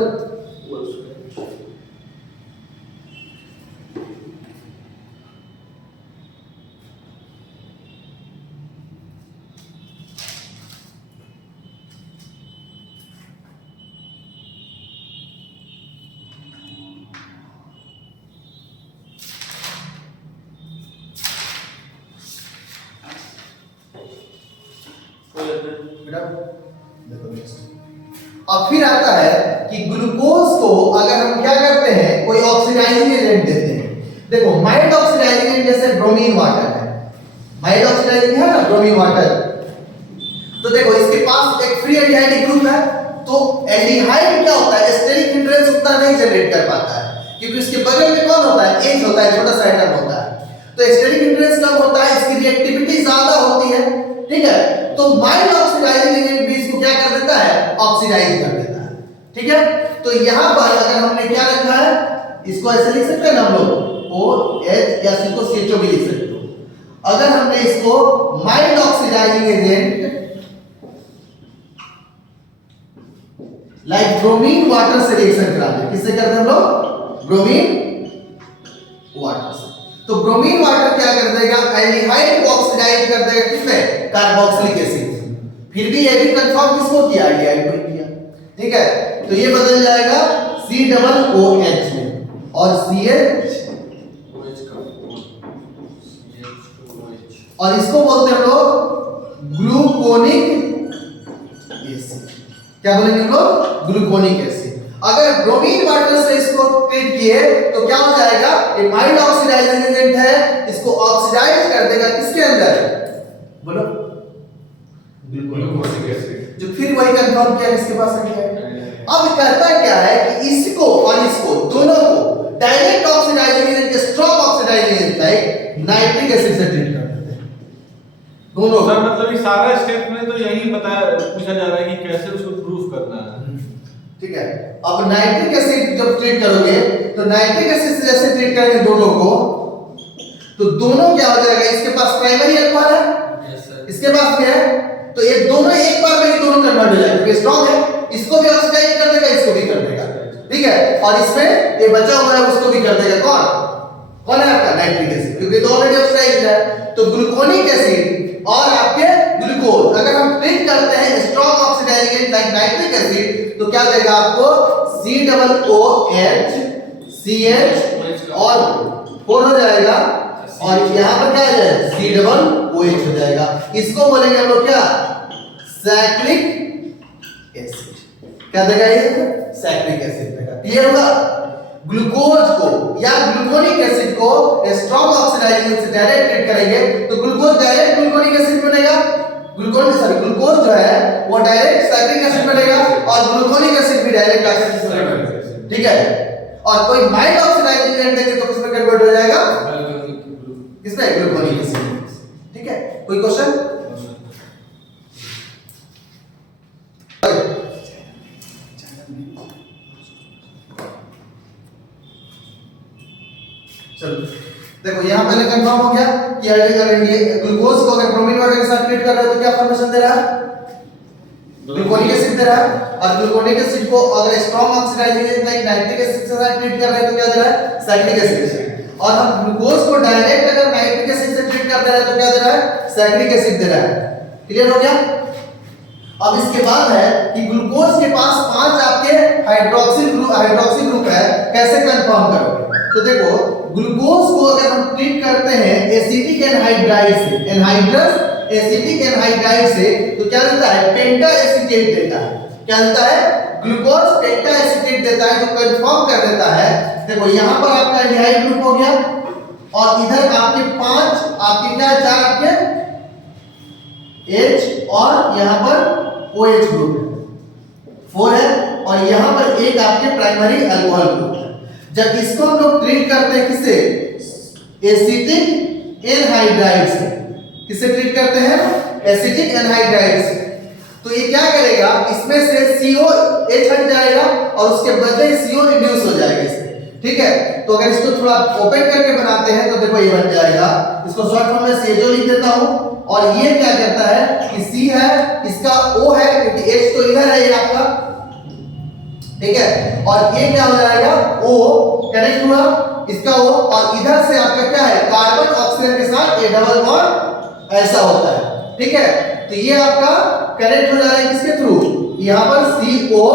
देखो नेक्स्ट, अब फिर आता है कि ग्लूकोज को अगर हम क्या करते हैं कोई ऑक्सीडाइजिंग एजेंट देते हैं। देखो माइल्ड ऑक्सीडाइजिंग एजेंट जैसे ब्रोमीन वाटर है, माइल्ड ऑक्सीडाइजिंग है ना ब्रोमीन वाटर, तो देखो इसके पास एक फ्री एल्डिहाइड ग्रुप है, तो एल्डिहाइड क्या होता है स्टेरिक हिंड्रेंस उतना नहीं जनरेट कर पाता है, क्योंकि उसके बगल में कौन होता है H होता है, छोटा सा एटम होता है, तो स्टेरिक हिंड्रेंस कम होता है, इसकी रिएक्टिविटी ज्यादा होती है, ठीक है। तो माइल्ड ऑक्सीडाइजिंग एजेंट भी इसको क्या कर देता है ऑक्सीडाइज कर देता है, ठीक है। तो यहां पर अगर हमने क्या रखा है, इसको ऐसे लिख सकते हैं ना हम लोग OH, या इसको CHO भी लिख सकते हो। अगर हमने इसको mild oxidizing agent like bromine water से रिएक्शन करा दे, किससे करते हैं हम लोग ब्रोमीन वाटर से, तो ब्रोमीन वाटर क्या कर देगा एल्डिहाइड को ऑक्सीडाइज कर देगा, किसमें कार्बोक्सिलिक एसिड। फिर भी ये भी कंफर्म किसको किया एल्डिहाइड को किया, ठीक है। तो ये बदल जाएगा COOH में और CH, और इसको बोलते हैं हम लोग ग्लूकोनिक एसिड। क्या बोलेंगे हम लोग ग्लूकोनिक एसिड। अगर ब्रोमीन वाटर से इसको ट्रीट किए तो क्या हो जाएगा, ये माइल्ड ऑक्सीडाइजिंग एजेंट है, इसको ऑक्सीडाइज कर देगा किसके अंदर, बोलो ग्लूकोनिक एसिड, जो फिर वही कंफर्म किया किसके पास है। अब करता क्या है कि इसको और इसको दोनों को direct oxidizing agent, strong oxidizing agent like nitric acid से ट्रीट कर देते हैं दोनों। सर मतलब ये सारा स्टेप में तो यही बताया पूछा जा रहा है कि कैसे उसको प्रूफ करना है, ठीक है। अब नाइट्रिक एसिड जब ट्रीट करोगे तो नाइट्रिक एसिड से जैसे ट्रीट करेंगे दोनों को, तो दोनों क्या हो जाएगा, इसके पास प्राइमरी अल्कोहल है, इसके पास क्या है, तो ये दोनों एक बार में ही दोनों कन्वर्ट हो जाएंगे, स्ट्रॉन्ग है, इसको भी ऑक्सीडाइज कर देगा, इसको भी कर देगा, ठीक है। और इसमें ये बचा हुआ है उसको भी कर देगा, कौन है आपका नाइट्रिक एसिड, क्योंकि तो ऑलरेडी ऑक्सीडाइज्ड है। तो ग्लूकोनिक एसिड और आपके ग्लूकोज अगर हम ट्रीट करते हैं strong oxidizing agent like nitric acid, तो क्या देगा आपको COOH CH और 4 हो जाएगा, और यहाँ पर क्या आ जाएगा COOH हो जाएगा। इसको बोलेंगे हम लोग क्या सैक्रिक एसिड, क्या देगा ये सैक्रिक एसिड देगा, क्लियर होगा। ग्लूकोज को या ग्लूकोनिक एसिड को स्ट्रॉन्ग ऑक्सीडाइजेशन से डायरेक्ट ट्रीट करेंगे तो ग्लूकोज डायरेक्ट ग्लूकोनिक एसिड बनेगा, ग्लूकोज जो है वो डायरेक्ट साइक्लिक एसिड बनेगा और ग्लूकोनिक एसिड भी डायरेक्ट आकर बनेगा, ठीक है। और कोई माइल्ड ऑक्सीडाइजिंग एजेंट देंगे तो किसमें कन्वर्ट हो जाएगा, किसमें, ग्लूकोनिक एसिड, ठीक है। कोई क्वेश्चन? चलो देखो यहाँ पहले कंफर्म हो गया कि ग्लूकोज को अगर ब्रोमीन वाटर के साथ ट्रीट कर रहे हो तो क्या फॉर्मेशन दे रहा है, ग्लूकोनिक एसिड दे रहा है। और ग्लूकोनिक एसिड को अगर strong oxidizing agent like nitric acid के साथ ट्रीट कर रहे हैं तो क्या दे रहा है, साइक्लिक एसिड। और हम ग्लूकोज को डायरेक्ट अगर नाइट्रिक एसिड से ट्रीट कर रहे हैं तो क्या दे रहा है, साइक्लिक एसिड दे रहा है। क्लियर हो गया? अब इसके बाद है कि ग्लूकोज के पास 5 आपके हाइड्रोक्सी ग्रुप है, कैसे कंफर्म करोगे? तो देखो ग्लूकोज को अगर हम ट्रीट करते हैं एसिटिक एनहाइड्राइड से, एनहाइड्रस एसिटिक एनहाइड्राइड से, तो क्या देता है, पेंटा एसीटेट देता है। क्या देता है, ग्लूकोज पेंटा एसीटेट देता है, जो कंफर्म कर देता है। देखो यहां पर आपका एल्डिहाइड ग्रुप हो गया और इधर आपके 5 आपके क्या 4 आपके H और यहां पर OH ग्रुप है, 4 है, और यहां पर एक आपके प्राइमरी अल्कोहल ग्रुप है। जब इसको हम लोग ट्रीट करते हैं किससे, एसिटिक एनहाइड्राइड से, किससे ट्रीट करते हैं, एसिटिक एनहाइड्राइड से, तो ये क्या करेगा, इसमें से COH हट जाएगा और उसके बदले CO रिड्यूस हो जाएगा इससे, ठीक है। तो अगर इसको थोड़ा ओपन करके बनाते हैं तो देखो ये बन जाएगा, इसको शॉर्ट फॉर्म में CHO लिख देता हूं। और ये क्या करता है कि C है, इसका O है क्योंकि H तो इधर है ये आपका, ठीक है। और ये क्या हो जाएगा, O कनेक्ट हुआ इसका O, और इधर से आपका क्या है, कार्बन ऑक्सीजन के साथ ये डबल बॉन्ड ऐसा होता है, ठीक है। तो ये आपका कनेक्ट हो जा रहा है किसके थ्रू, यहां पर CO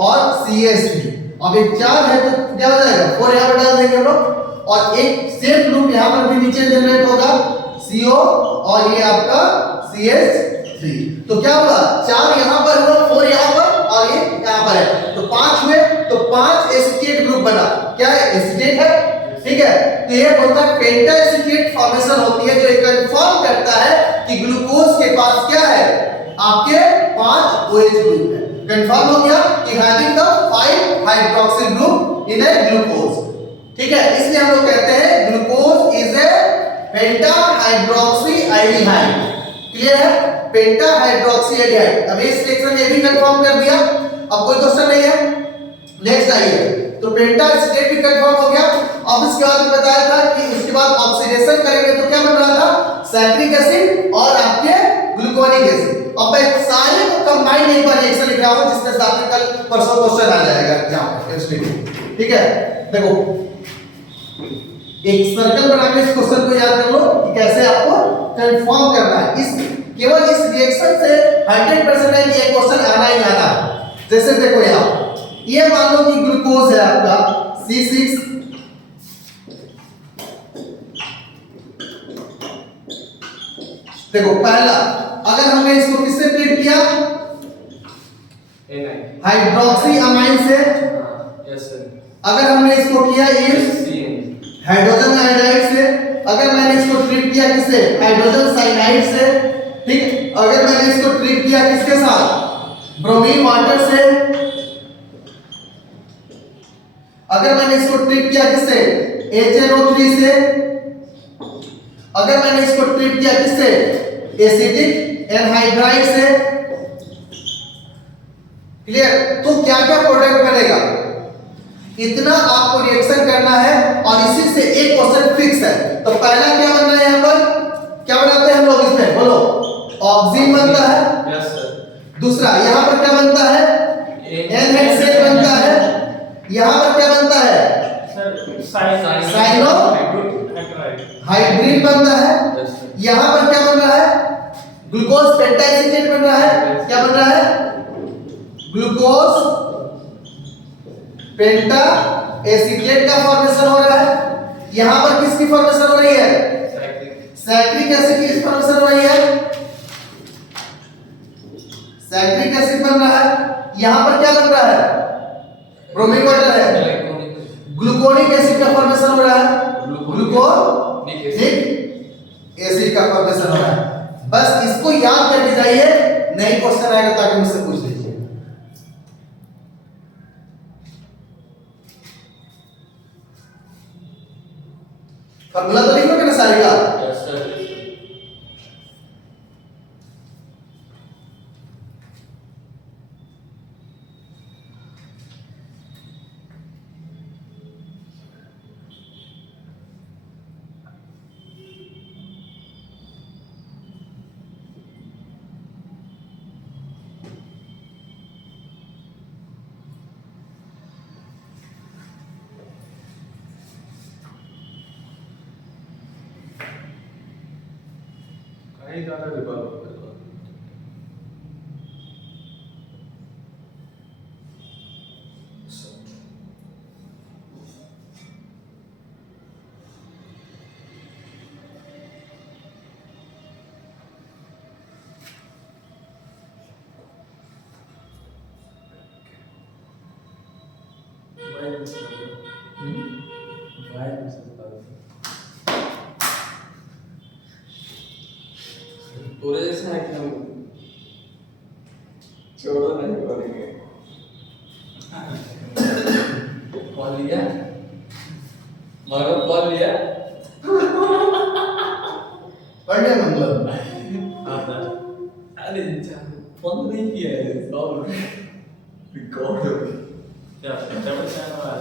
और CH3। अब एक 4 है तो क्या हो जाएगा, 4 यहां पर डाल देंगे हम लोग, और एक सेम ग्रुप यहां पर भी नीचे जनरेट होगा, CO और ये आपका CH3। तो क्या हुआ, 4 यहां पर हुआ, 4 यहां पर और ये यहां पर है, तो 5 हुए, तो 5 एसीटेट ग्रुप बना। क्या है, एसीटेट है, ठीक है। तो ये बोलता है पेंटा एसीटेट फॉर्मेशन होती है, जो ये कंफर्म करता है कि ग्लूकोज के पास क्या है, आपके 5 OH ग्रुप है। कंफर्म हो गया कि having the 5 hydroxyl group in A glucose, ठीक है। इसलिए हम लोग कहते हैं glucose is A penta hydroxy aldehyde. Clear है, पेंटा हाइड्रोक्सी एल्डिहाइड। अब इस सेक्शन में भी कंफर्म कर दिया, अब कोई क्वेश्चन नहीं है। नेक्स्ट आइए, तो पेंटा एसीटेट भी कंफर्म हो गया। अब इसके बाद बताया था कि उसके बाद ऑक्सीडेशन करेंगे तो क्या बन रहा था, साइक्लिक एसिड और आपके ग्लूकोनिक एसिड। अब मैं सारे को कंबाइन एक बार रिएक्शन लिख रहा हूं जिसमें से आपके कल परसों क्वेश्चन आ जाएगा एग्जाम, ठीक है। देखो एक सर्कल बना के इस क्वेश्चन को याद कर लो कि कैसे आपको कंफर्म करना है। इस केवल इस रिएक्शन से 100% है कि ये क्वेश्चन आना ही आना है। जैसे देखो यहां ये मान लो कि ग्लूकोज है आपका C6, देखो पहला अगर हमने इसको किससे ट्रीट किया, हाइड्रोक्सी अमाइन से। Yes sir. अगर हमने इसको किया हाइड्रोजन आयोडाइड से। अगर मैंने इसको ट्रीट किया किससे, हाइड्रोजन साइनाइड से, ठीक। अगर मैंने इसको ट्रीट किया किसके साथ, ब्रोमीन वाटर से। अगर मैंने इसको ट्रीट किया किससे, HNO3 से। अगर मैंने इसको ट्रीट किया किससे, एसिटिक एनहाइड्राइड से। क्लियर, तो क्या क्या प्रोडक्ट बनेगा, इतना आपको रिएक्शन करना है और इसी से एक क्वेश्चन फिक्स है। तो पहला क्या बनना है, यहां पर क्या बनाते हैं हम लोग, इसमें बोलो, ऑक्सीजन बनता है। Yes sir. दूसरा यहां पर क्या बनता है, NH बनता है। यहां पर क्या बनता है सर, साइनो हाइड्रीन बनता है। यहां पर क्या बन रहा है, ग्लूकोज पेंटा एसीटेट बन रहा है। क्या बन रहा है, ग्लूकोज पेंटा एसीटेट का फॉर्मेशन हो रहा है। यहां पर किसकी फॉर्मेशन हो रही है, साइक्लिक एसिड की फॉर्मेशन हो रही है। साइक्लिक एसिड बन रहा है। यहां पर क्या बन रहा है, ब्रोमीन वाटर है। ग्लूकोनिक एसिड का फॉर्मेशन हो रहा है, ग्लूकोनिक ग्लूकोनिक एसिड का फॉर्मेशन हो रहा है। बस इसको याद करके जाइए, नई क्वेश्चन आएगा ताकि मुझसे पूछ लीजिए। फॉर्मूला तो लिखोगे ना सारे का? Yes sir. कहीं ज्यादा डिब्बा होगा। पूरे जैसा है कि हम छोड़ो नहीं बोलेंगे। कॉल लिया मगर कॉल लिया पढ़ने मतलब अरे फोन नहीं किया है सब रिकॉर्ड हो गया क्या क्या बचाना है।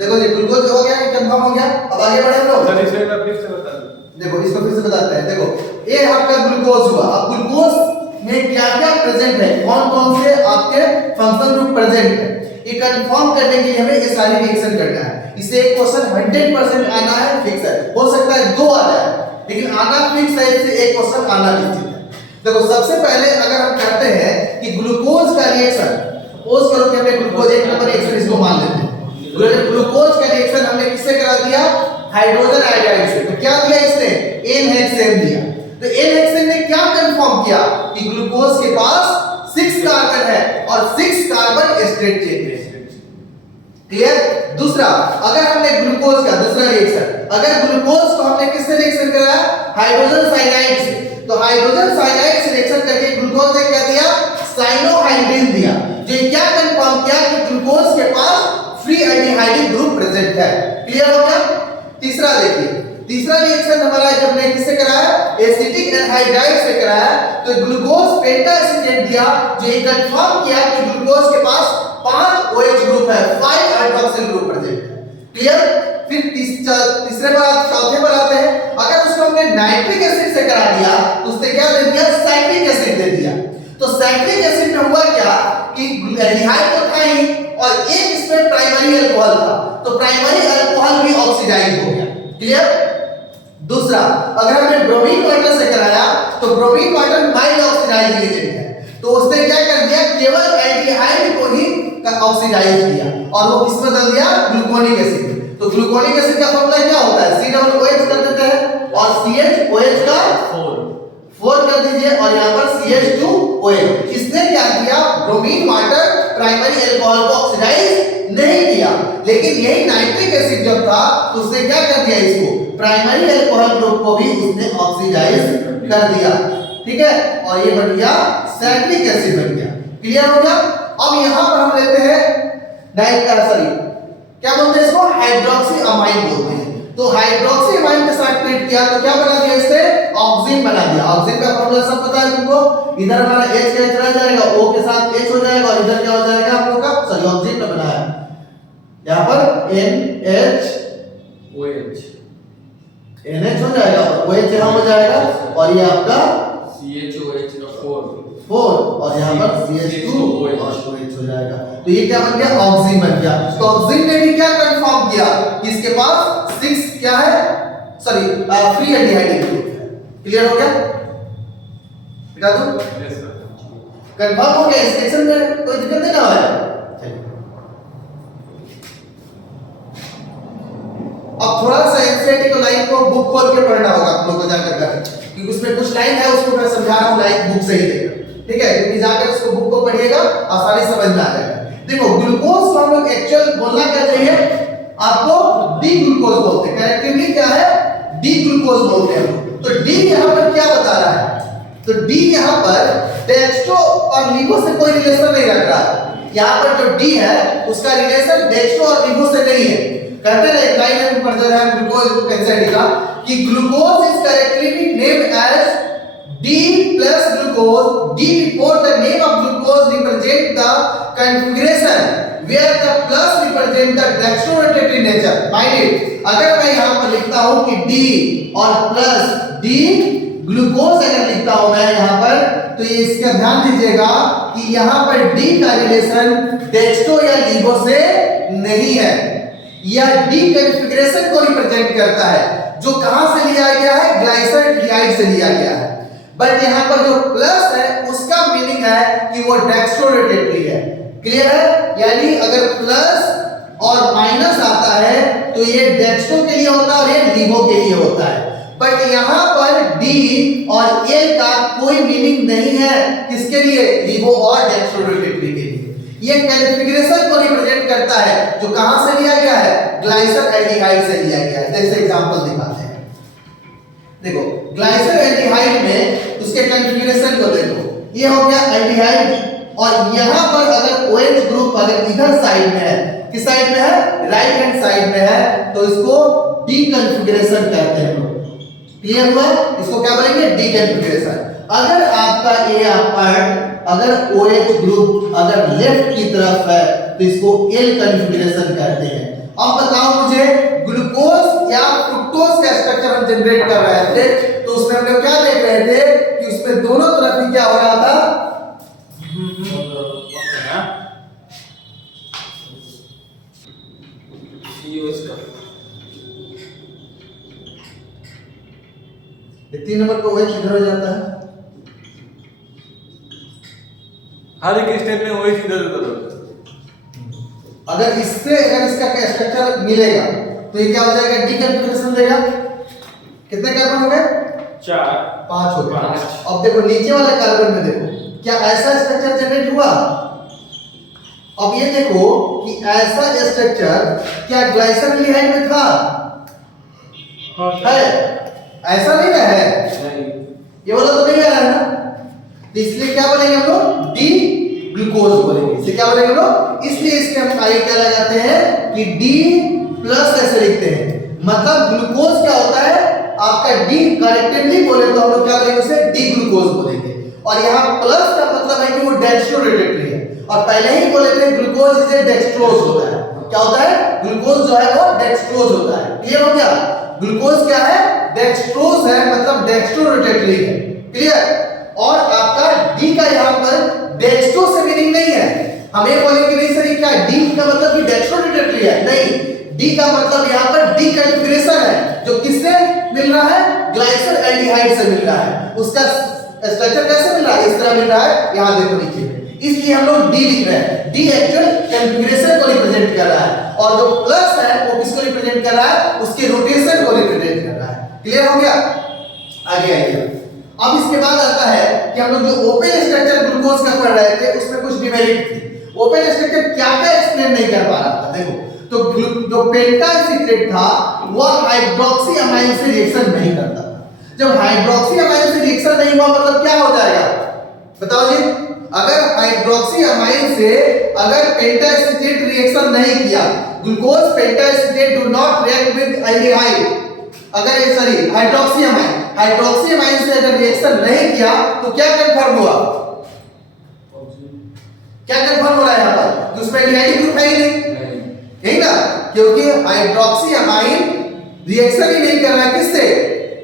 देखो जी, ग्लूकोज हो गया कि कंफर्म हो गया। अब आगे बढ़े हम लोग। सर इसे मैं फिर से बता दूं। देखो इसको फिर से बताते हैं। देखो ये आपका ग्लूकोज हुआ। अब ग्लूकोज में क्या क्या प्रेजेंट है, कौन कौन से आपके फंक्शन ग्रुप प्रेजेंट है, ये कंफर्म करने के लिए हमें ये सारी रिएक्शन करना है। इसे एक क्वेश्चन 100% आना है, फिक्स है। हो सकता है दो आ जाए, लेकिन आना फिक्स है, इससे एक क्वेश्चन आना निश्चित है। देखो सबसे पहले अगर हम कहते हैं कि ग्लूकोज का रिएक्शन, सपोज करो कि हमने ग्लूकोज एक नंबर रिएक्शन इसको मान लेते हैं। ग्लूकोज का रिएक्शन हमने किससे करा दिया? हाइड्रोजन आयोडाइड से। तो क्या दिया इसने? NHCN दिया। तो NHCN ने क्या कंफर्म किया कि ग्लूकोज के पास 6 कार्बन है और 6 कार्बन स्ट्रेट चेन है। क्लियर? दूसरा, अगर हमने ग्लूकोज का दूसरा रिएक्शन, अगर ग्लूकोज को हमने किससे रिएक्शन कराया? हाइड्रोजन साइनाइड से। तो हाइड्रोजन साइनाइड से रिएक्शन करके ग्लूकोज ने क्या दिया? साइनोहाइड्रिन दिया। जो क्या कंफर्म किया कि ग्लूकोज के पास फ्री एल्डिहाइड ग्रुप प्रेजेंट है। क्लियर हो गया? तीसरा देखिए, तीसरा रिएक्शन हमारा जब हमने किससे कराया? एसिटिक एनहाइड्राइड से कराया। तो ग्लूकोज पेंटा एसिटेट दिया, जो ये कंफर्म किया कि ग्लूकोज के पास 5 OH ग्रुप है, 5 हाइड्रोक्सिल ग्रुप प्रेजेंट है। क्लियर? फिर तीसरे पर चौथे पर आते हैं। अगर उसको हमने नाइट्रिक एसिड से करा दिया तो उसने क्या दे दिया? साइट्रिक एसिड दे दिया। तो साइट्रिक एसिड में हुआ क्या कि एल्डिहाइड तो था ही और एक इसमें प्राइमरी अल्कोहल था, तो प्राइमरी अल्कोहल भी ऑक्सीडाइज हो गया। क्लियर? दूसरा, अगर हमने ब्रोमीन वाटर से कराया तो bromine water mild oxidizing agent है, तो उसने क्या कर दिया? केवल एल्डिहाइड को ही ऑक्सीडाइज किया और वो किस में बदल दिया? Gluconic acid. तो ग्लूकोनिक एसिड का फॉर्मूला क्या होता है? COOH कर देते हैं और CHOH का 4 कर दीजिए और यहां पर CH2OH। इसने क्या किया? ब्रोमीन वाटर प्राइमरी अल्कोहल को ऑक्सीडाइज नहीं किया, लेकिन यही नाइट्रिक एसिड जब था तो उसने क्या कर दिया? इसको प्राइमरी अल्कोहल ग्रुप को भी उसने ऑक्सीडाइज कर दिया। ठीक है? और ये बन गया साइट्रिक एसिड बन गया। क्लियर हो गया? अब यहां पर हम लेते हैं क्या बोलते हैं इसको? हाइड्रोक्सी अमाइन बोलते हैं। तो हाइड्रोक्सी अमाइन के साथ ट्रीट किया तो क्या बना दिया? इससे ऑक्सीजन बना दिया। ऑक्सीजन का फॉर्मूला सब पता है तुमको? इधर हमारा H का H रह जाएगा, O के साथ H हो जाएगा और इधर क्या हो जाएगा हम लोग का? सॉरी ऑक्सीजन का बनाया यहां पर NH हो जाएगा और OH यहां हो जाएगा और ये आपका CHOH का 4 और यहां पर CH2OH हो जाएगा। तो ये क्या बन गया? ऑक्सीजन बन गया। तो ऑक्सीजन ने भी क्या कंफर्म किया कि इसके पास 6 क्या है? सॉरी फ्री एल्डिहाइड ग्रुप है। क्लियर हो गया? बता दूं? Yes sir. कंफर्म हो गया? इस सेक्शन में कोई दिक्कत नहीं ना हो रहा है? अब थोड़ा सा एनसीईआरटी को लाइन को बुक खोल के पढ़ना होगा आप लोगों को जाकर, क्योंकि उसमें कुछ लाइन है उसको मैं समझा रहा हूं, लाइन बुक से ही देखना। ठीक है, क्योंकि जाकर इसको बुक को पढ़िएगा आसानी समझ में आ जाएगा। देखो ग्लूकोज को हम लोग एक्चुअल बोलना क्या चाहिए आपको, डी ग्लूकोज बोलते हैं, करेक्टली क्या है, डी ग्लूकोज बोलते हैं। तो डी यहाँ पर क्या बता रहा है, तो डी यहाँ पर डेक्स्ट्रो और लिवो से कोई रिलेशन नहीं रख रहा है। यहाँ पर जो डी है उसका रिलेशन डेक्स्ट्रो और लिवो से नहीं है। कहते हैं एक लाइन में पढ़ रहा है ग्लूकोज एंजाइम का कि glucose is correctly named as D plus glucose. D before the name of glucose represent the configuration where the plus represent the dextrorotatory nature. Mind it. अगर मैं यहाँ पर लिखता हूँ कि D और प्लस D ग्लूकोज अगर लिखता हूँ मैं यहाँ पर, तो ये इसका ध्यान दीजिएगा कि यहाँ पर D का रिलेशन डेक्स्ट्रो या लिवो से नहीं है। यह D कॉन्फ़िगरेशन को रिप्रेजेंट करता है जो कहाँ से लिया गया है, ग्लाइसरॉल्डिहाइड से लिया गया है। बट यहाँ पर जो प्लस है उसका मीनिंग है कि वो डेक्स्ट्रोरोटेटरी है। क्लियर है, यानी अगर प्लस और माइनस आता है तो ये डेक्स्ट्रो के लिए होता है और ये लिवो के लिए होता है। बट यहाँ पर डी और एल का कोई मीनिंग नहीं है, किसके लिए, लिवो और डेक्स्ट्रोरोटेटरी के लिए। ये कॉन्फ़िगरेशन को रिप्रेजेंट करता है जो कहां से लिया गया है, ग्लाइसरॉल्डिहाइड से लिया गया है। जैसे एग्जांपल दिखाते हैं, देखो ग्लाइसरॉल्डिहाइड में उसके कॉन्फ़िगरेशन को देखो, ये हो गया एल्डिहाइड और यहां पर अगर OH ग्रुप अगर इधर साइड में है, किस साइड में है, राइट हैंड साइड में है, तो इसको डी कॉन्फ़िगरेशन कहते हैं लोग। क्लियर हुआ, इसको क्या बोलेंगे, डी कॉन्फ़िगरेशन। अगर आपका ए पार्ट अगर OH ग्रुप अगर लेफ्ट की तरफ है तो इसको एल कॉन्फ़िगरेशन कहते हैं। अब बताओ मुझे, ग्लूकोज या फ्रुक्टोज का स्ट्रक्चर हम जनरेट कर रहे थे तो उसमें हम लोग क्या देख रहे थे कि उसमें दोनों तरफ ही क्या हो रहा था, ये 3 नंबर पे OH इधर हो जाता है, हर एक स्टेप में वही इधर उधर। अगर इससे अगर इसका स्ट्रक्चर मिलेगा तो ये क्या हो जाएगा, डी कॉन्फ़िगरेशन देगा। कितने कार्बन हो गए, 4 5 हो गए। 5। अब देखो नीचे वाले कार्बन में देखो क्या ऐसा स्ट्रक्चर जनरेट हुआ। अब ये देखो कि ऐसा स्ट्रक्चर क्या ग्लाइसरॉल्डिहाइड में था, है, ऐसा नहीं ना है, ये वाला तो नहीं आ रहा है ना, तो इसलिए क्या बोलेंगे हम लोग, डी ग्लूकोज बोलेंगे। इसे क्या बोलेंगे हम लोग, इसलिए इसके हम आगे क्या लगाते हैं कि डी प्लस ऐसे लिखते हैं। मतलब ग्लूकोज क्या होता है आपका, डी करेक्टली बोले तो हम लोग क्या बोलेंगे उसे, डी ग्लूकोज बोलेंगे। और यहाँ प्लस का मतलब है कि वो डेक्स्ट्रोरोटेटरी है, और पहले ही बोले थे ग्लूकोज इज ए डेक्स्ट्रोज होता है। क्या होता है, ग्लूकोज जो है वो डेक्स्ट्रोज होता है। क्लियर हो गया, ग्लूकोज क्या है, डेक्स्ट्रोज है, मतलब डेक्स्ट्रोरोटेटरी है। क्लियर, और आपका डी का यहाँ पर डेक्स्ट्रो से मीनिंग नहीं है। हम ये बोलेंगे नहीं सर ये क्या, डी का मतलब कि डेक्स्ट्रोरोटेटरी है, नहीं, डी का मतलब यहाँ पर डी कॉन्फ़िगरेशन है जो किससे मिल रहा है, ग्लाइसरॉल्डिहाइड से मिल रहा है। उसका स्ट्रक्चर कैसे मिल रहा है, इस तरह मिल रहा है, यहाँ देखो नीचे, इसलिए हम लोग डी लिख रहे हैं। डी एक्चुअल कॉन्फ़िगरेशन को रिप्रेजेंट कर रहा है और जो प्लस है वो किसको रिप्रेजेंट कर रहा है, उसके रोटेशन को रिप्रेजेंट कर रहा है। क्लियर हो गया, आगे आइए। अब इसके बाद आता है कि हम लोग जो ओपन स्ट्रक्चर ग्लूकोज का पढ़ रहे थे उसमें कुछ डिमेरिट थी। ओपन स्ट्रक्चर क्या क्या एक्सप्लेन नहीं कर पा रहा था। देखो तो जो पेंटासिट्रेट था वह हाइड्रोक्सी अमाइन से रिएक्शन नहीं करता था। जब हाइड्रोक्सी अमाइन से रिएक्शन नहीं हुआ मतलब क्या हो जाएगा, बताओ जी, अगर हाइड्रोक्सी अमाइन से अगर पेंटासिट्रेट रिएक्शन नहीं किया, glucose pentaacetate do not react with aldehyde, अगर ये सॉरी हाइड्रोक्सी अमाइन से अगर रिएक्शन नहीं किया तो क्या कंफर्म हुआ, क्या कंफर्म हो रहा है यहाँ पर कि उसमें एल्डिहाइड ग्रुप है ही नहीं, यही ना, क्योंकि हाइड्रोक्सी अमाइन रिएक्शन ही नहीं कर रहा है किससे,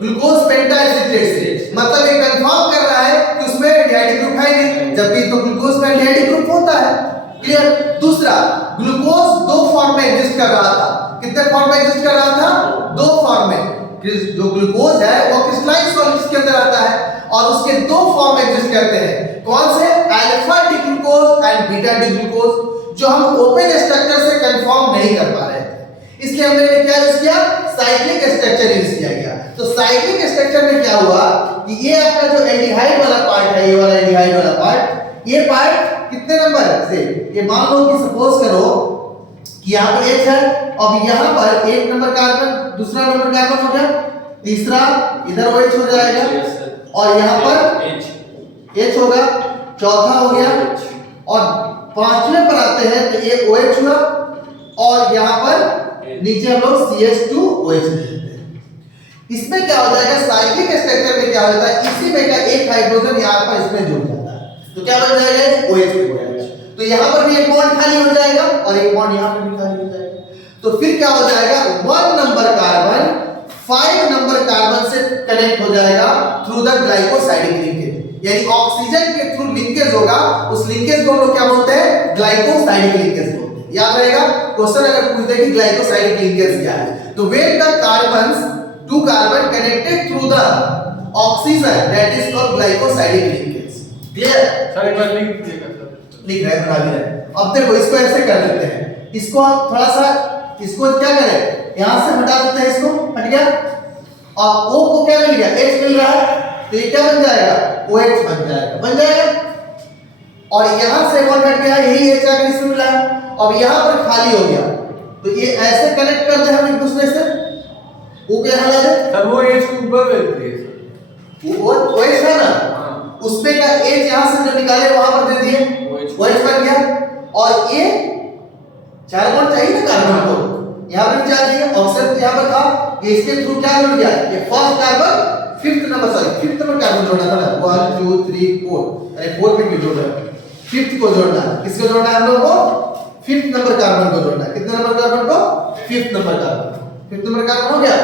ग्लूकोज पेंटासिट्रेट से, मतलब ये कंफर्म कर रहा है कि उसमें एल्डिहाइड ग्रुप है ही नहीं, जबकि तो ग्लूकोज में एल्डिहाइड ग्रुप होता है। क्लियर, दूसरा ग्लूकोज दो फॉर्म में एग्जिस्ट कर रहा था। कितने फॉर्म में एग्जिस्ट कर रहा था, दो फॉर्म में। जो ग्लूकोज है वो क्रिस्टलाइन सॉलिड्स के अंदर आता है और उसके दो फॉर्म एग्जिस्ट करते हैं, कौन से, alpha D glucose and beta D glucose, जो हम ओपन स्ट्रक्चर से कंफर्म नहीं कर पा रहे थे। इसलिए हमने क्या यूज किया, साइक्लिक स्ट्रक्चर यूज किया गया। तो साइक्लिक स्ट्रक्चर में क्या हुआ कि ये आपका जो एल्डिहाइड वाला पार्ट है, ये वाला एल्डिहाइड वाला पार्ट, ये पार्ट कितने नंबर से, ये मान लो कि सपोज करो कि यहाँ पर H है, अब यहाँ पर एक नंबर कार्बन, दूसरा नंबर कार्बन हो गया, तीसरा इधर OH हो जाएगा, और यहाँ पर H होगा, चौथा हो गया, और पांचवें पर आते हैं तो ये OH हुआ, और यहाँ पर नीचे हम लोग CH2OH दे देते हैं। इसमें क्या हो जाएगा, साइक्लिक स्ट्रक्चर में क्या होता है, इसी में का एक हाइड्रोजन यहाँ पर इसमें जुड़ जाता है, तो क्या बन जाएगा, OH हो जाएगा। तो यहाँ पर भी एक बॉन्ड खाली हो जाएगा और एक बॉन्ड यहाँ पर भी खाली हो जाएगा। तो फिर क्या हो जाएगा, 1 नंबर कार्बन 5 नंबर कार्बन से कनेक्ट हो जाएगा थ्रू द ग्लाइकोसाइडिक लिंकेज, यानी ऑक्सीजन के थ्रू लिंकेज होगा, उस लिंकेज को हम लोग क्या बोलते हैं, ग्लाइकोसाइडिक लिंकेज बोलते हैं। याद रहेगा, क्वेश्चन अगर पूछ दे कि ग्लाइकोसाइडिक लिंकेज क्या है, तो when the carbons 2 carbon connected through the oxygen that is called glycosidic linkage. Clear? Sir एक बार लिख दीजिएगा सर। लिख रहे हैं, बना भी रहे। अब देखो इसको ऐसे कर लेते हैं, इसको हम थोड़ा सा इसको क्या करें, यहां से हटा देते हैं, इसको हट गया, और O को क्या मिल गया, H मिल रहा है, तो ये क्या बन जाएगा, OH बन जाएगा, बन जाएगा। और यहां से बॉन्ड हट गया, यही H आकर इसमें मिला, अब यहां पर खाली हो गया, तो ये ऐसे कनेक्ट कर दे हम एक दूसरे से, O के यहां ला दे, सर वो H को ऊपर भेजती है सर, वो OH है ना, उसमें का H यहां से जो निकाले वहां पर दे दिए, OH बन गया। और ये 4 बॉन्ड चाहिए ना कार्बन को, यहां पर क्या चाहिए, ऑक्सीजन यहां पर था, ये इसके थ्रू क्या जुड़ गया, ये first carbon 5th number carbon जोड़ना था ना, 1 2 3 4, अरे 4 पे क्यों जोड़ रहे हैं, 5th को जोड़ना है, किसको जोड़ना है हम लोग को, 5th नंबर कार्बन को जोड़ना है, कितने नंबर कार्बन को, 5th number carbon, 5th number carbon हो गया,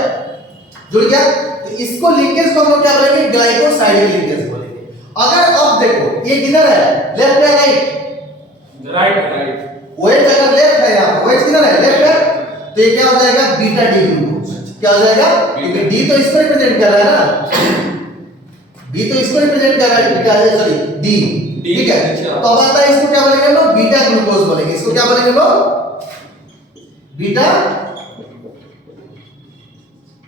जुड़ गया। तो इसको लिंकेज को हम लोग क्या बोलेंगे, ग्लाइकोसाइडिक लिंकेज बोलेंगे। अगर अब देखो ये किधर है, लेफ्ट या राइट, राइट, OH अगर लेफ्ट है, यहाँ OH किधर है, लेफ्ट है, तो ये क्या हो जाएगा, बीटा डी ग्लूकोज, क्या हो जाएगा, क्योंकि D तो इसको रिप्रेजेंट कर रहा है ना, B तो इसको रिप्रेजेंट कर रहा है, क्या है, सॉरी D, ठीक है। तो अब आता है, इसको क्या बोलेंगे हम लोग, बीटा ग्लूकोज बोलेंगे, इसको क्या बोलेंगे लोग, बीटा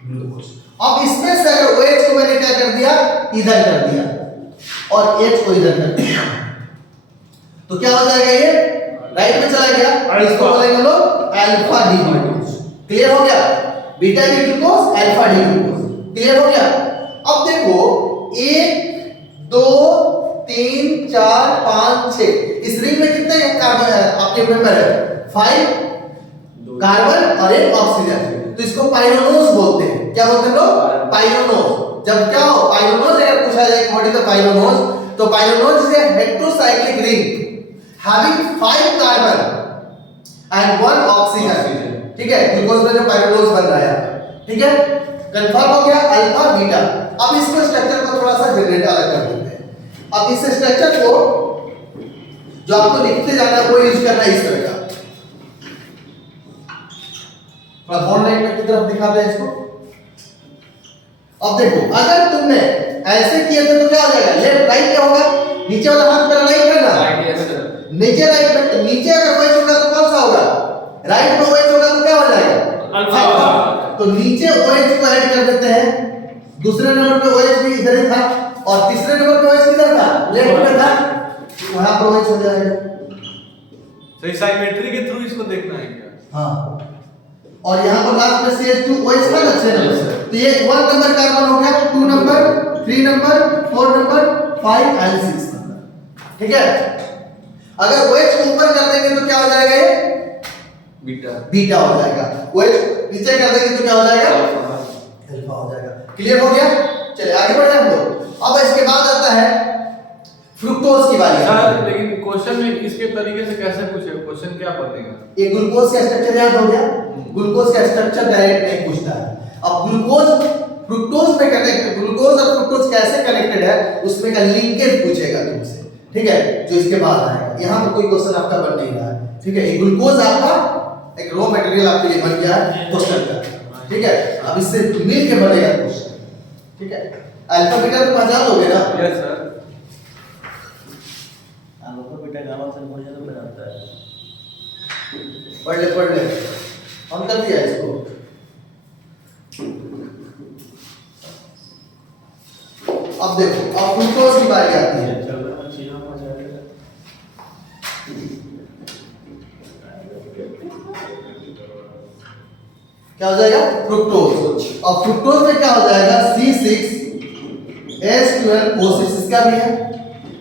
ग्लूकोज। अब इसमें से अगर OH को मैंने क्या कर दिया, इधर कर दिया, और H को इधर कर दिया, तो क्या हो जाएगा, ये राइट में चला गया, इसको बोलेंगे लोग अल्फा डी ग्लूकोज। क्लियर हो गया, beta D glucose, alpha D glucose, clear हो गया। अब देखो 1 2 3 4 5 6, इस रिंग में कितने कार्बन है, आपके मेंबर है 5 कार्बन और एक ऑक्सीजन, तो इसको पाइरोनोज बोलते हैं। क्या बोलते हैं लोग, पाइरोनोज। जब क्या हो, पाइरोनोज अगर पूछा जाए व्हाट इज द पाइरोनोज, तो pyranose is a heterocyclic ring having 5 carbon and 1 oxygen, ठीक है, ग्लूकोज में जो पाइरोनोज बन रहा है, ठीक है, कंफर्म हो गया, अल्फा बीटा। अब इसको स्ट्रक्चर को थोड़ा सा जनरेट अलग कर देते हैं। अब इस स्ट्रक्चर को जो आपको लिखते जाना है वो यूज करना है इस तरह का, थोड़ा बॉन्ड लाइन की तरफ दिखा दे इसको। अब देखो अगर तुमने ऐसे किया तो क्या हो जाएगा, लेफ्ट राइट क्या होगा, नीचे वाला हाथ मेरा राइट है ना, नीचे राइट में, नीचे अगर OH होगा तो कौन सा होगा, राइट में OH होगा तो क्या हो जाएगा, अल्फा। तो नीचे OH को ऐड कर देते हैं, दूसरे नंबर पे OH भी इधर ही था, और तीसरे नंबर पे OH किधर था, लेफ्ट में था, वहां पर OH हो जाएगा। सही, साइमेट्री के थ्रू इसको देखना है क्या, हाँ, और यहाँ पर लास्ट में CH2OH था ना 6 नंबर, तो ये 1 नंबर कार्बन हो गया, 2 number 3 number 4 number 5 and 6 number, ठीक है। अगर OH को ऊपर कर देंगे तो क्या हो जाएगा, ये बीटा हो जाएगा, OH नीचे कर देंगे तो क्या हो जाएगा, अल्फा हो जाएगा। क्लियर हो गया, चलिए आगे बढ़ते हैं हम लोग। अब इसके बाद आता है फ्रुक्टोज की बारी। सर लेकिन क्वेश्चन में इसके तरीके से कैसे पूछे, क्वेश्चन क्या बनेगा, ये ग्लूकोज का स्ट्रक्चर याद हो गया, ग्लूकोज का स्ट्रक्चर डायरेक्ट नहीं पूछता है। अब ग्लूकोज फ्रुक्टोज में कनेक्ट, ग्लूकोज और फ्रुक्टोज कैसे कनेक्टेड है उसमें का लिंकेज पूछेगा तुमसे, ठीक है, जो इसके बाद आएगा। यहाँ पर कोई क्वेश्चन आपका बन नहीं रहा है, ठीक है। ये ग्लूकोज आपका एक रॉ मटेरियल आपके लिए बन गया है क्वेश्चन का, ठीक है। अब इससे मिल के बनेगा क्वेश्चन, ठीक है। अल्फा बीटा को पहचान लोगे ना, yes sir. Alpha beta gamma से बहुत ज्यादा बनाता है, पढ़ ले हम कर दिया इसको। अब देखो अब ग्लूकोज की बारी आती है। क्या हो जाएगा फ्रुक्टोज। और फ्रुक्टोज में क्या हो जाएगा C6H12O6 इसका भी है।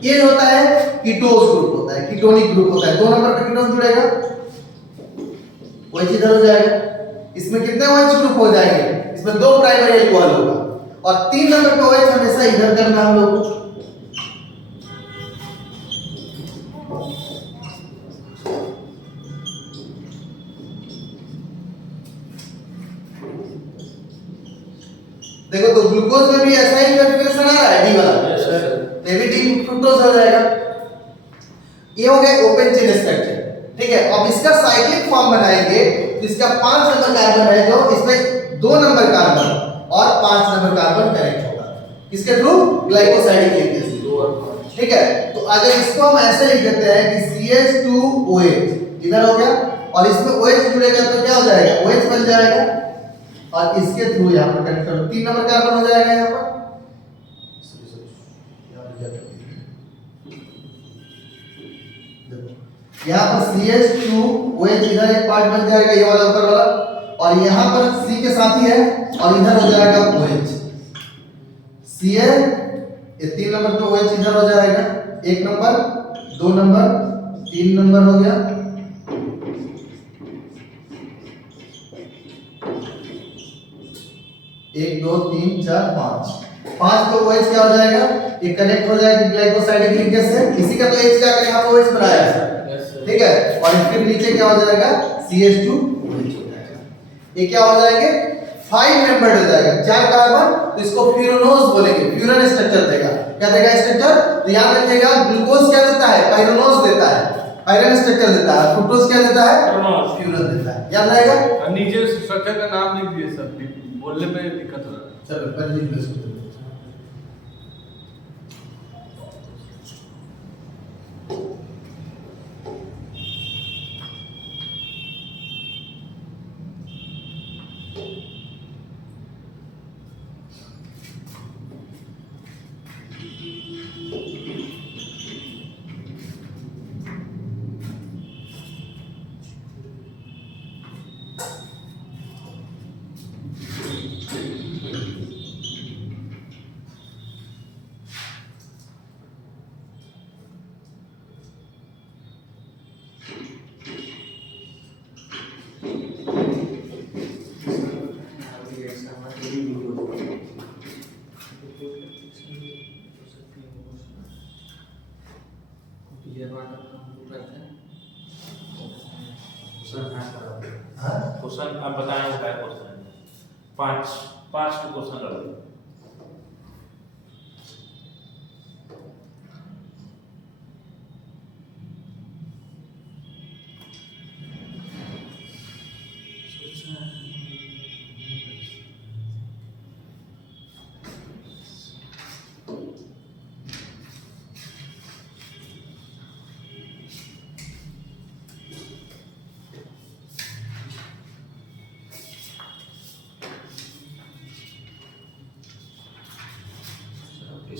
ये होता है कीटोज ग्रुप होता है, कीटोनिक ग्रुप होता है। 2 नंबर पे कीटोन जुड़ेगा, OH इधर हो जाएगा। इसमें कितने OH ग्रुप हो जाएंगे, इसमें 2 प्राइमरी अल्कोहल होगा। और 3 नंबर पे OH हमेशा इधर करना हम लोग को। देखो तो ग्लूकोज में भी ऐसा ही कॉन्फ़िगरेशन आ रहा है डी वाला, ये भी डी फ्रुक्टोज हो जाएगा। ये हो गया ओपन चेन स्ट्रक्चर, ठीक है। अब इसका साइक्लिक फॉर्म बनाएंगे तो इसका 5 नंबर कार्बन है जो इसमें 2 नंबर कार्बन और 5 नंबर कार्बन कनेक्ट होगा इसके थ्रू ग्लाइकोसाइडिक लिंकेज, ठीक है। तो अगर इसको हम ऐसे लिख देते हैं कि CH2OH इधर हो गया और इसमें OH जुड़ेगा तो क्या हो जाएगा, OH बन जाएगा और इसके थ्रू यहां पर कनेक्ट करो 3 नंबर कार्बन हो जाएगा यहां पर। यहां पर CH2OH इधर एक पार्ट बन जाएगा, ये वाला ऊपर वाला, और यहां पर C के साथ ही है और इधर हो जाएगा OH। Cl ये 3 नंबर पे OH इधर हो जाएगा, 1 नंबर 2 नंबर 3 नंबर हो गया। एक 2 3 4 5 तो OH क्या हो जाएगा, ये कनेक्ट हो जाएगा ग्लाइकोसाइडिक लिंकेज से। इसी का तो H जाकर यहां पर OH बनाया है, ठीक है। और फिर नीचे क्या हो जाएगा CH2OH हो जाएगा। ये क्या हो जाएंगे 5 मेंबर्ड हो जाएगा, 4 कार्बन। तो इसको फ्यूरानोज बोलेंगे, फ्यूरन स्ट्रक्चर देगा। क्या देगा स्ट्रक्चर, तो याद रखिएगा ग्लूकोज क्या देता है, पाइरोनोज देता है, आयरन स्ट्रक्चर देता है। फ्रुक्टोज क्या देता है, फ्यूरन देता है, याद रहेगा। नीचे स्ट्रक्चर का नाम लिख दिए सब, बोलने में दिक्कत हो रहा है। चलो पहले लिख लो इसको। क्वेश्चन आप बताएं वो क्या क्वेश्चन है। 5 क्वेश्चन रख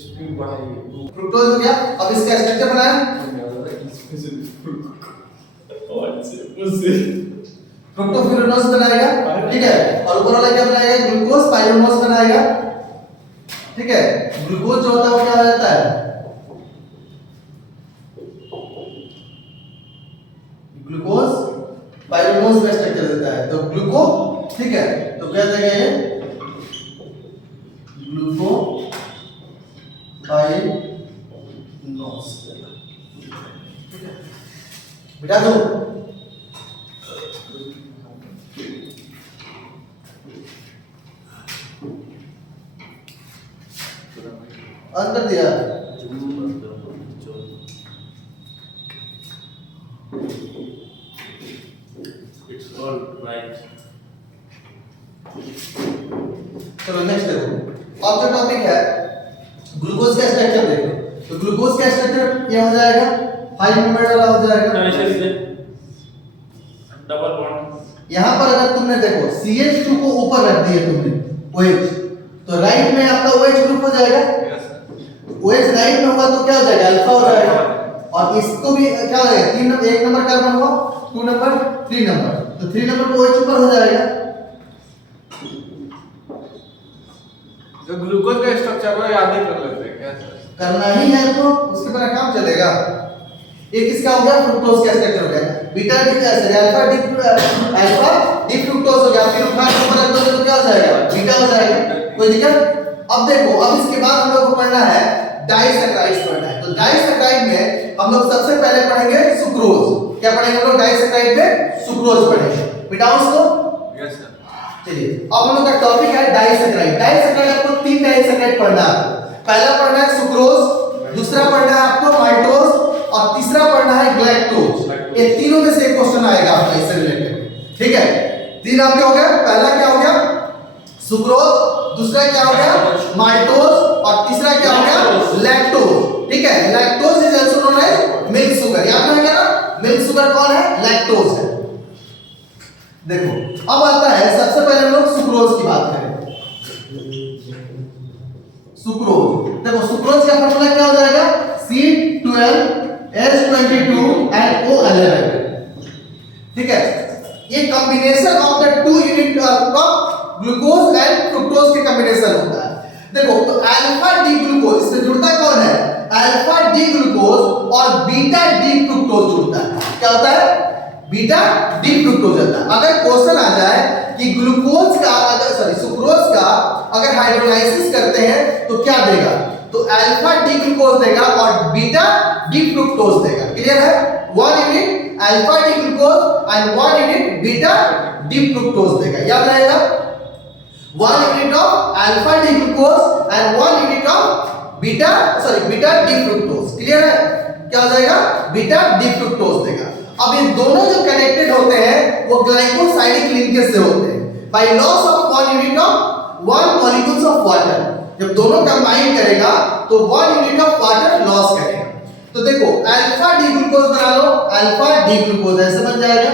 स्पीड बढ़ाइए। फ्रुक्टोज हो गया। अब इसका स्ट्रक्चर बनाएं। फ्रुक्टोफ्यूरानोज बनाएगा, ठीक है। और ऊपर वाला क्या बनाएगा, ग्लूकोज पाइरोनोज बनाएगा, ठीक है। ग्लूकोज जो होता है वो क्या हो जाता है, ग्लूकोज पाइरोनोज का स्ट्रक्चर देता है। तो ग्लूको, ठीक है। तो क्या देगा ये ग्लूको पाइरोनोज, ठीक है। बिठा दो। अंदर दिया इट्स ऑल राइट। चलो नेक्स्ट देखो। अब जो टॉपिक है ग्लूकोज का स्ट्रक्चर देखो। तो ग्लूकोज का स्ट्रक्चर क्या हो जाएगा, 5 मेंबर वाला हो जाएगा। डबल बॉन्ड यहां पर अगर तुमने देखो CH2 को ऊपर रख दिए तुमने OH, तो राइट में आपका OH ग्रुप हो जाएगा। OH राइट में होगा तो क्या हो जाएगा, अल्फा हो जाएगा। और इसको भी क्या हो जाएगा, 3 नंबर, 1 नंबर कार्बन हुआ, 2 नंबर 3 नंबर, तो 3 नंबर पे OH ऊपर हो जाएगा। तो ग्लूकोज का स्ट्रक्चर को याद ही कर लेते हैं क्या सर? करना ही है तो उसके बिना काम चलेगा। एक किसका हो गया, फ्रुक्टोज का स्ट्रक्चर हो गया, बीटा अल्फा डी फ्रुक्टोज हो गया, फिर उठा के ऊपर रख दो तो क्या हो जाएगा, बीटा हो जाएगा। कोई दिक्कत? अब देखो, अब इसके बाद हम लोग को पढ़ना है डाइसैकराइड्स पढ़ना है। तो डाइसैकराइड में हम लोग सबसे पहले पढ़ेंगे सुक्रोज। क्या पढ़ेंगे हम लोग डाइसैकराइड में? सुक्रोज पढ़ेंगे। मिटाओ उसको। Yes sir. चलिए अब हम लोग का टॉपिक है डाइसैकराइड। डाइसैकराइड आपको 3 डाइसैकराइड पढ़ना है। पहला पढ़ना है सुक्रोज, दूसरा पढ़ना है आपको माल्टोज और तीसरा पढ़ना है ग्लैक्टोज। ये तीनों में से एक क्वेश्चन आएगा आपका इससे रिलेटेड। ठीक है, 3 आपके हो गए। पहला क्या हो गया, सुक्रोज, दूसरा क्या हो गया, माल्टोज और तीसरा क्या हो गया, लैक्टोज। ठीक है, lactose is also known as milk sugar. याद रखेगा ना, मिल्क शुगर कौन है, लैक्टोज है। देखो अब आता है, सबसे पहले हम लोग सुक्रोज की बात करें। सुक्रोज, देखो सुक्रोज का फार्मूला क्या हो जाएगा, C12H22 and O11। ठीक है, ये combination of the 2 unit of glucose and fructose के कॉम्बिनेशन होता है। देखो तो अल्फा डी ग्लूकोज, इसमें जुड़ता कौन है, अल्फा डी ग्लूकोज और बीटा डी फ्रुक्टोज जुड़ता है। क्या होता है, बीटा डी फ्रुक्टोज होता है। अगर क्वेश्चन आ जाए कि ग्लूकोज का सुक्रोज का अगर हाइड्रोलाइसिस करते हैं तो क्या देगा, तो अल्फा डी ग्लूकोज देगा और बीटा डी फ्रुक्टोज देगा। क्लियर है, 1 unit alpha D glucose and 1 unit beta D fructose देगा। याद रहेगा, 1 unit of alpha D glucose and 1 unit of beta D fructose. Clear है, क्या हो जाएगा, बीटा डी फ्रुक्टोज देगा। अब ये दोनों जो कनेक्टेड होते हैं वो ग्लाइकोसाइडिक लिंकेज से होते हैं by loss of 1 unit of 1 molecules of water. जब दोनों कंबाइन करेगा तो 1 यूनिट ऑफ वाटर लॉस करेगा। तो देखो अल्फा डी ग्लूकोज बना लो, अल्फा डी ग्लूकोज ऐसे बन जाएगा।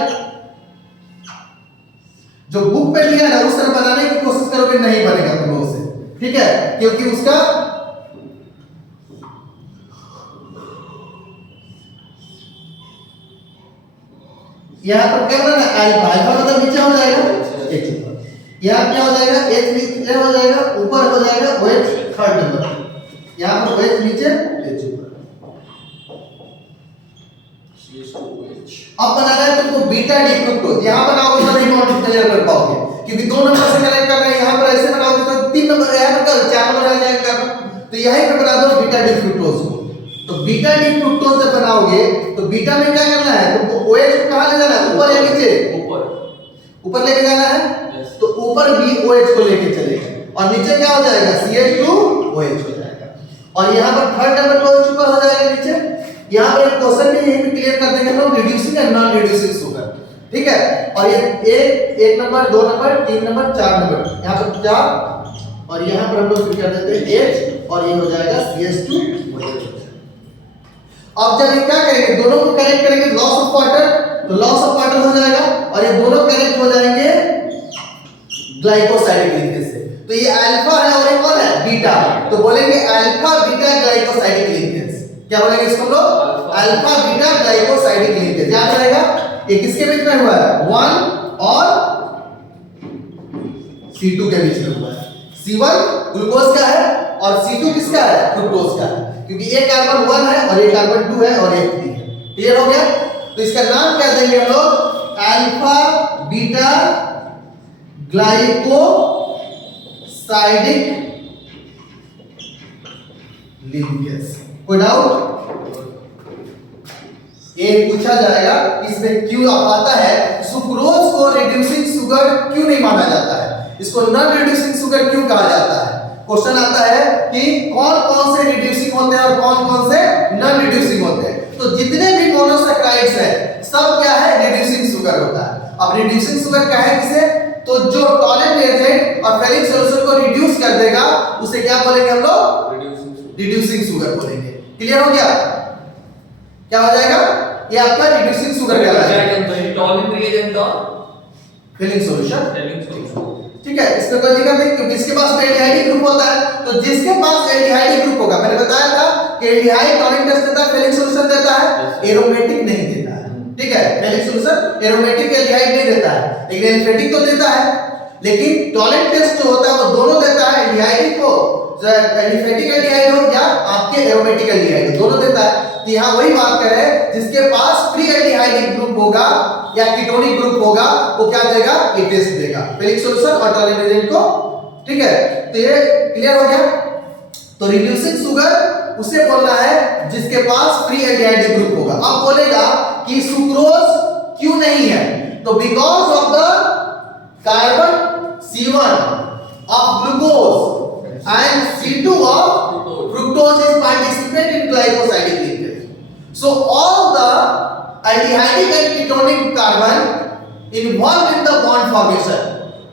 जो बुक पे लिया ना उस तरह बनाने की कोशिश करोगे, नहीं बनेगा तुम लोगों से। ठीक है, क्योंकि उसका यहाँ पर क्या होगा ना, अल्फा, अल्फा मतलब नीचे हो जाएगा H ऊपर। यहाँ क्या हो जाएगा, H नीचे हो जाएगा, ऊपर हो जाएगा OH थर्ड नंबर। यहाँ पर OH नीचे H ऊपर। अब बनाना है तुमको बीटा डी फ्रुक्टोज। यहाँ बनाओगे तो नहीं काउंट क्लियर कर पाओगे, क्योंकि 2 नंबर से कनेक्ट कर रहे हैं। यहाँ पर ऐसे बनाओगे तो 3 नंबर, यहाँ पर 4 नंबर आ जाएगा। तो यहीं पे बना दो बीटा डी फ्रुक्टोज को। तो बीटा डी फ्रुक्टोज जब बनाओगे तो बीटा में क्या करना है, तुमको OH को कहां ले जाना है, ऊपर या नीचे, ऊपर लेके जाना है। तो ऊपर भी OH को लेके चलेगा और नीचे क्या हो जाएगा, CH2OH हो जाएगा। और यहाँ पर थर्ड नंबर पे OH ऊपर हो जाएगा नीचे। यहाँ पर एक क्वेश्चन में यही पे क्लियर कर देंगे हम लोग, reducing and non reducing sugar. ठीक है, और ये एक नंबर, 2 नंबर, 3 नंबर, 4 नंबर, यहाँ पर 4 और यहाँ पर हम लोग फिर कर देते हैं H और ये हो जाएगा CH2OH। अब जब ये क्या करेंगे, दोनों को कनेक्ट करेंगे, लॉस ऑफ वाटर, तो लॉस ऑफ वाटर हो जाएगा और ये दोनों कनेक्ट हो जाएंगे ग्लाइकोसाइडिक लिंकेज से। तो ये अल्फा है और ये कौन है, बीटा। तो बोलेंगे अल्फा बीटा ग्लाइकोसाइडिक लिंकेज। क्या बोलेंगे इसको हम लोग, अल्फा बीटा ग्लाइकोसाइडिक लिंकेज। याद रहेगा, ये किसके बीच में हुआ है, 1 और C2 के बीच में हुआ है। C1 ग्लूकोज का है और C2 किसका है, फ्रुक्टोज का है, क्योंकि एक कार्बन 1 है और एक कार्बन 2 है और एक 3 है। क्लियर हो गया, तो इसका नाम क्या देंगे हम लोग, अल्फा बीटा ग्लाइकोसाइडिक लिंकेज। कोई डाउट, ये पूछा जाएगा इसमें क्यों आता है, सुक्रोज को रिड्यूसिंग शुगर क्यों नहीं माना जाता है, इसको नॉन रिड्यूसिंग शुगर क्यों कहा जाता है। क्वेश्चन आता है कि कौन कौन से रिड्यूसिंग होते हैं और कौन कौन से नॉन रिड्यूसिंग होते हैं। तो जितने भी मोनोसैकराइड्स हैं सब क्या है, रिड्यूसिंग शुगर होता है। अब रिड्यूसिंग शुगर क्या है किसे, तो जो टॉयलेट एजेंट और फेरिक सॉल्यूशन को रिड्यूस कर देगा उसे क्या बोलेंगे हम लोग, रिड्यूसिंग शुगर बोलेंगे। क्लियर हो गया, क्या हो जाएगा, ये आपका रिड्यूसिंग शुगर कहलाएगा। टॉयलेट रिएजेंट का फिलिंग सॉल्यूशन। ठीक है, इसमें कोई दिक्कत नहीं, क्योंकि इसके पास एल्डिहाइड ग्रुप होता है। तो जिसके पास एल्डिहाइड ग्रुप होगा, मैंने बताया था कि एल्डिहाइड टॉनिक टेस्ट देता है, फेलिक सॉल्यूशन देता है, एरोमेटिक नहीं देता है। ठीक है, फेलिक सॉल्यूशन एरोमेटिक एल्डिहाइड नहीं देता है, लेकिन एल्फेटिक तो देता है। लेकिन टॉयलेट टेस्ट जो होता है वो दोनों देता है, एल्डिहाइड को, एलिफेटिक एल्डिहाइड हो या आपके एरोमेटिक एल्डिहाइड दोनों देता है। तो यहाँ वही बात कर रहे हैं, जिसके पास फ्री एल्डिहाइडिक ग्रुप होगा या कीटोनिक ग्रुप होगा वो क्या देगा, ये टेस्ट देगा, फेलिक सॉल्यूशन और टॉयलेट एजेंट को। ठीक है, तो ये क्लियर हो गया। तो रिड्यूसिंग शुगर उसे बोलना है जिसके पास फ्री एल्डिहाइडिक ग्रुप होगा। अब बोलेगा कि सुक्रोज क्यों नहीं है, तो because of the carbon C1 of glucose and C2 of fructose is participate in glycosidic linkage. So all the aldehydic and ketonic carbon involved in the bond formation.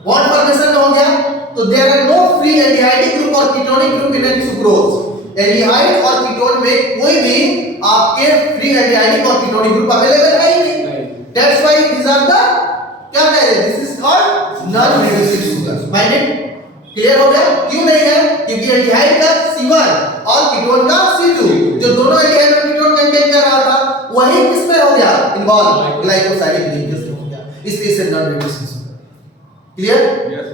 Bond formation हो गया, तो there are no free aldehydic group और ketonic group in sucrose. Aldehyde और ketone में कोई भी आपके free aldehydic और कीटोनिक ग्रुप अवेलेबल है ही नहीं। That's why these are the क्या कह रहे हैं, this is called non reducing sugar. Minded, clear हो गया? क्यों नहीं है, क्योंकि एल्डिहाइड का C1 और कीटोन का C2 जो दोनों एल्डिहाइड और कीटोन कंटेन कर रहा था वही किस में हो गया, इन्वॉल्व ग्लाइकोसाइडिक लिंकेज में हो गया, इसलिए इसे non reducing sugar. Clear? Yes.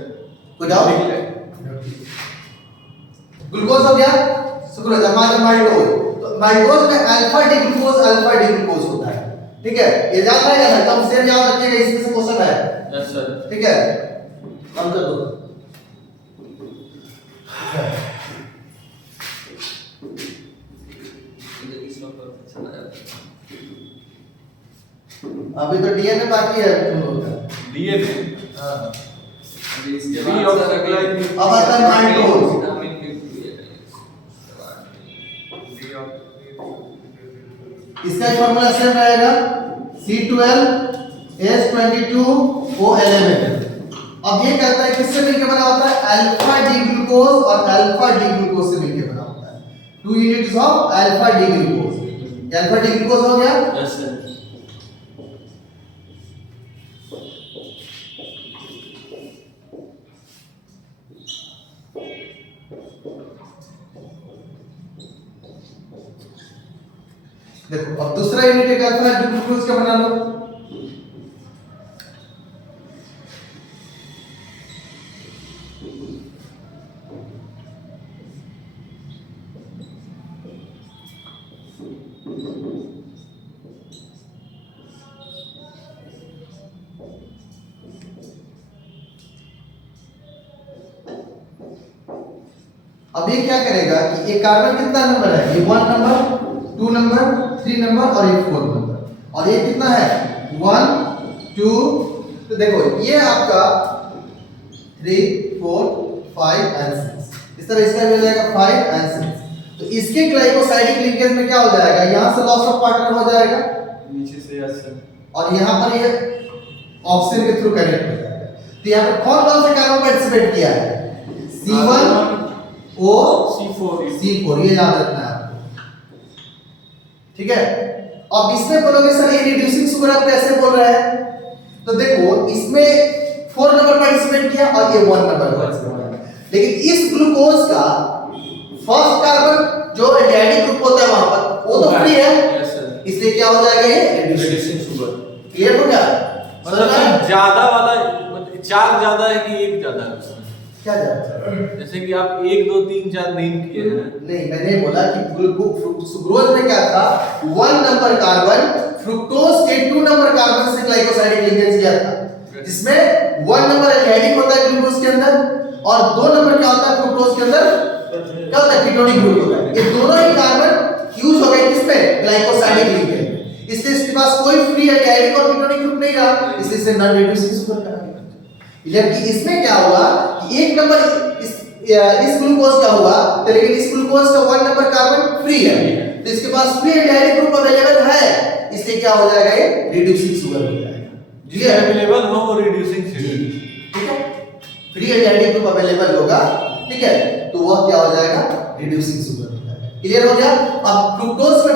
कोई डाउट? ग्लूकोज हो गया, सुक्रोज, हमारा माल्टोज, तो माल्टोज में अल्फा डी ग्लूकोज होता है। ठीक है, ये याद रहेगा ना, कम से याद रखिएगा, इसमें से क्वेश्चन है। Yes sir. ठीक है, हम कर दो। अभी तो डीएनए बाकी है तुम लोग का। डीएनए, हां, अभी इसके B बाद of सर supply अब आता है माल्टोज। इसका फार्मूला सेम रहेगा, C12H22O11। अब ये कहता है किससे मिलकर बना होता है, अल्फा डी ग्लूकोज और अल्फा डी ग्लूकोज से मिलकर बना होता है। 2 units of alpha D glucose. Alpha D glucose हो गया। Yes sir. देखो अब दूसरा यूनिट एक अल्फा डी ग्लूकोज का बना लो। अब ये क्या करेगा कि ये कार्बन कितना नंबर है, ये 1 नंबर, 2 नंबर, 3 नंबर और ये 4 नंबर, और ये कितना है 1 2। तो देखो ये आपका 3 4 5 एंड 6, इस तरह इसका भी हो जाएगा 5 एंड 6। तो इसके ग्लाइकोसाइडिक लिंकेज में क्या हो जाएगा, यहां से लॉस ऑफ पार्टनर हो जाएगा नीचे से यस सर, और यहां पर ये ऑक्सीजन के थ्रू कनेक्ट हो जाएगा। तो यहां पर कौन से कार्बन पार्टिसिपेट किया है, C1 O C4, ये याद रखना है आपको। ठीक है, अब इसमें बोलोगे सर ये रिड्यूसिंग शुगर आप कैसे बोल रहे हैं, तो देखो इसमें 4 नंबर पार्टिसिपेट किया और ये 1 नंबर पार्टिसिपेट किया, लेकिन इस ग्लूकोज का फर्स्ट कार्बन जो एल्डिहाइडिक ग्रुप होता है वहां पर वो तो फ्री है। Yes sir. इसलिए क्या हो जाएगा, ये रिड्यूसिंग शुगर। क्लियर हो गया? मतलब ज्यादा वाला, मतलब 4 ज्यादा है कि 1 ज्यादा है उसमें? क्या जाता है, जैसे कि आप 1 2 3 4 नेम किए हैं। नहीं मैंने बोला कि सुक्रोज में क्या था, 1 नंबर कार्बन फ्रुक्टोज के 2 नंबर कार्बन से ग्लाइकोसाइडिक लिंकेज किया था, जिसमें 1 नंबर एल्डिहाइडिक होता है ग्लूकोज के अंदर और 2 नंबर क्या होता है फ्रुक्टोज के अंदर, क्या होता है कीटोनिक ग्रुप होता है। ये दोनों ही कार्बन यूज हो गए किस पे, ग्लाइकोसाइडिक लिंकेज, इसलिए इसके पास कोई फ्री एल्डिहाइडिक और कीटोनिक ग्रुप नहीं रहा, इसलिए इसे नॉन रिड्यूसिंग शुगर कहा गया। जबकि इसमें क्या हुआ कि 1 नंबर इस ग्लूकोज का हुआ, तो लेकिन इस ग्लूकोज का 1 नंबर कार्बन फ्री है, तो इसके पास फ्री एल्डिहाइडिक ग्रुप अवेलेबल है, इसलिए क्या हो जाएगा, ये रिड्यूसिंग शुगर हो जाएगा। जिसमें अवेलेबल हो वो रिड्यूसिंग शुगर। ठीक है, फ्री एल्डिहाइडिक ग्रुप अवेलेबल होगा, ठीक है, तो वह क्या हो जाएगा, रिड्यूसिंग शुगर हो जाएगा। क्लियर हो गया? अब फ्रुक्टोज में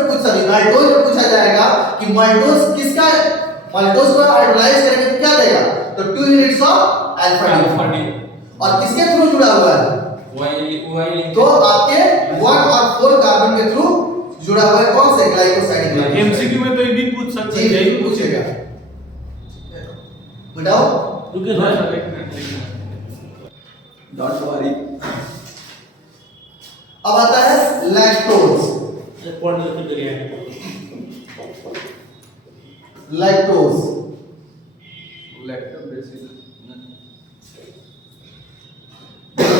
माल्टोज में पूछा जाएगा कि माल्टोज किसका, माल्टोज को हाइड्रोलाइज करेंगे तो क्या देगा, तो 2 यूनिट्स ऑफ अल्फा डी, और किसके थ्रू जुड़ा हुआ है, तो आपके 1 और 4 कार्बन के थ्रू जुड़ा हुआ है, कौन से, ग्लाइकोसाइडिक। एमसीक्यू में तो ये भी पूछ सकते हैं, यही पूछेगा, बताओ। रुकिए सर, एक मिनट। Don't worry. अब आता है लैक्टोज। पॉइंट लिख करिए लैक्टोज Lactose bacillus.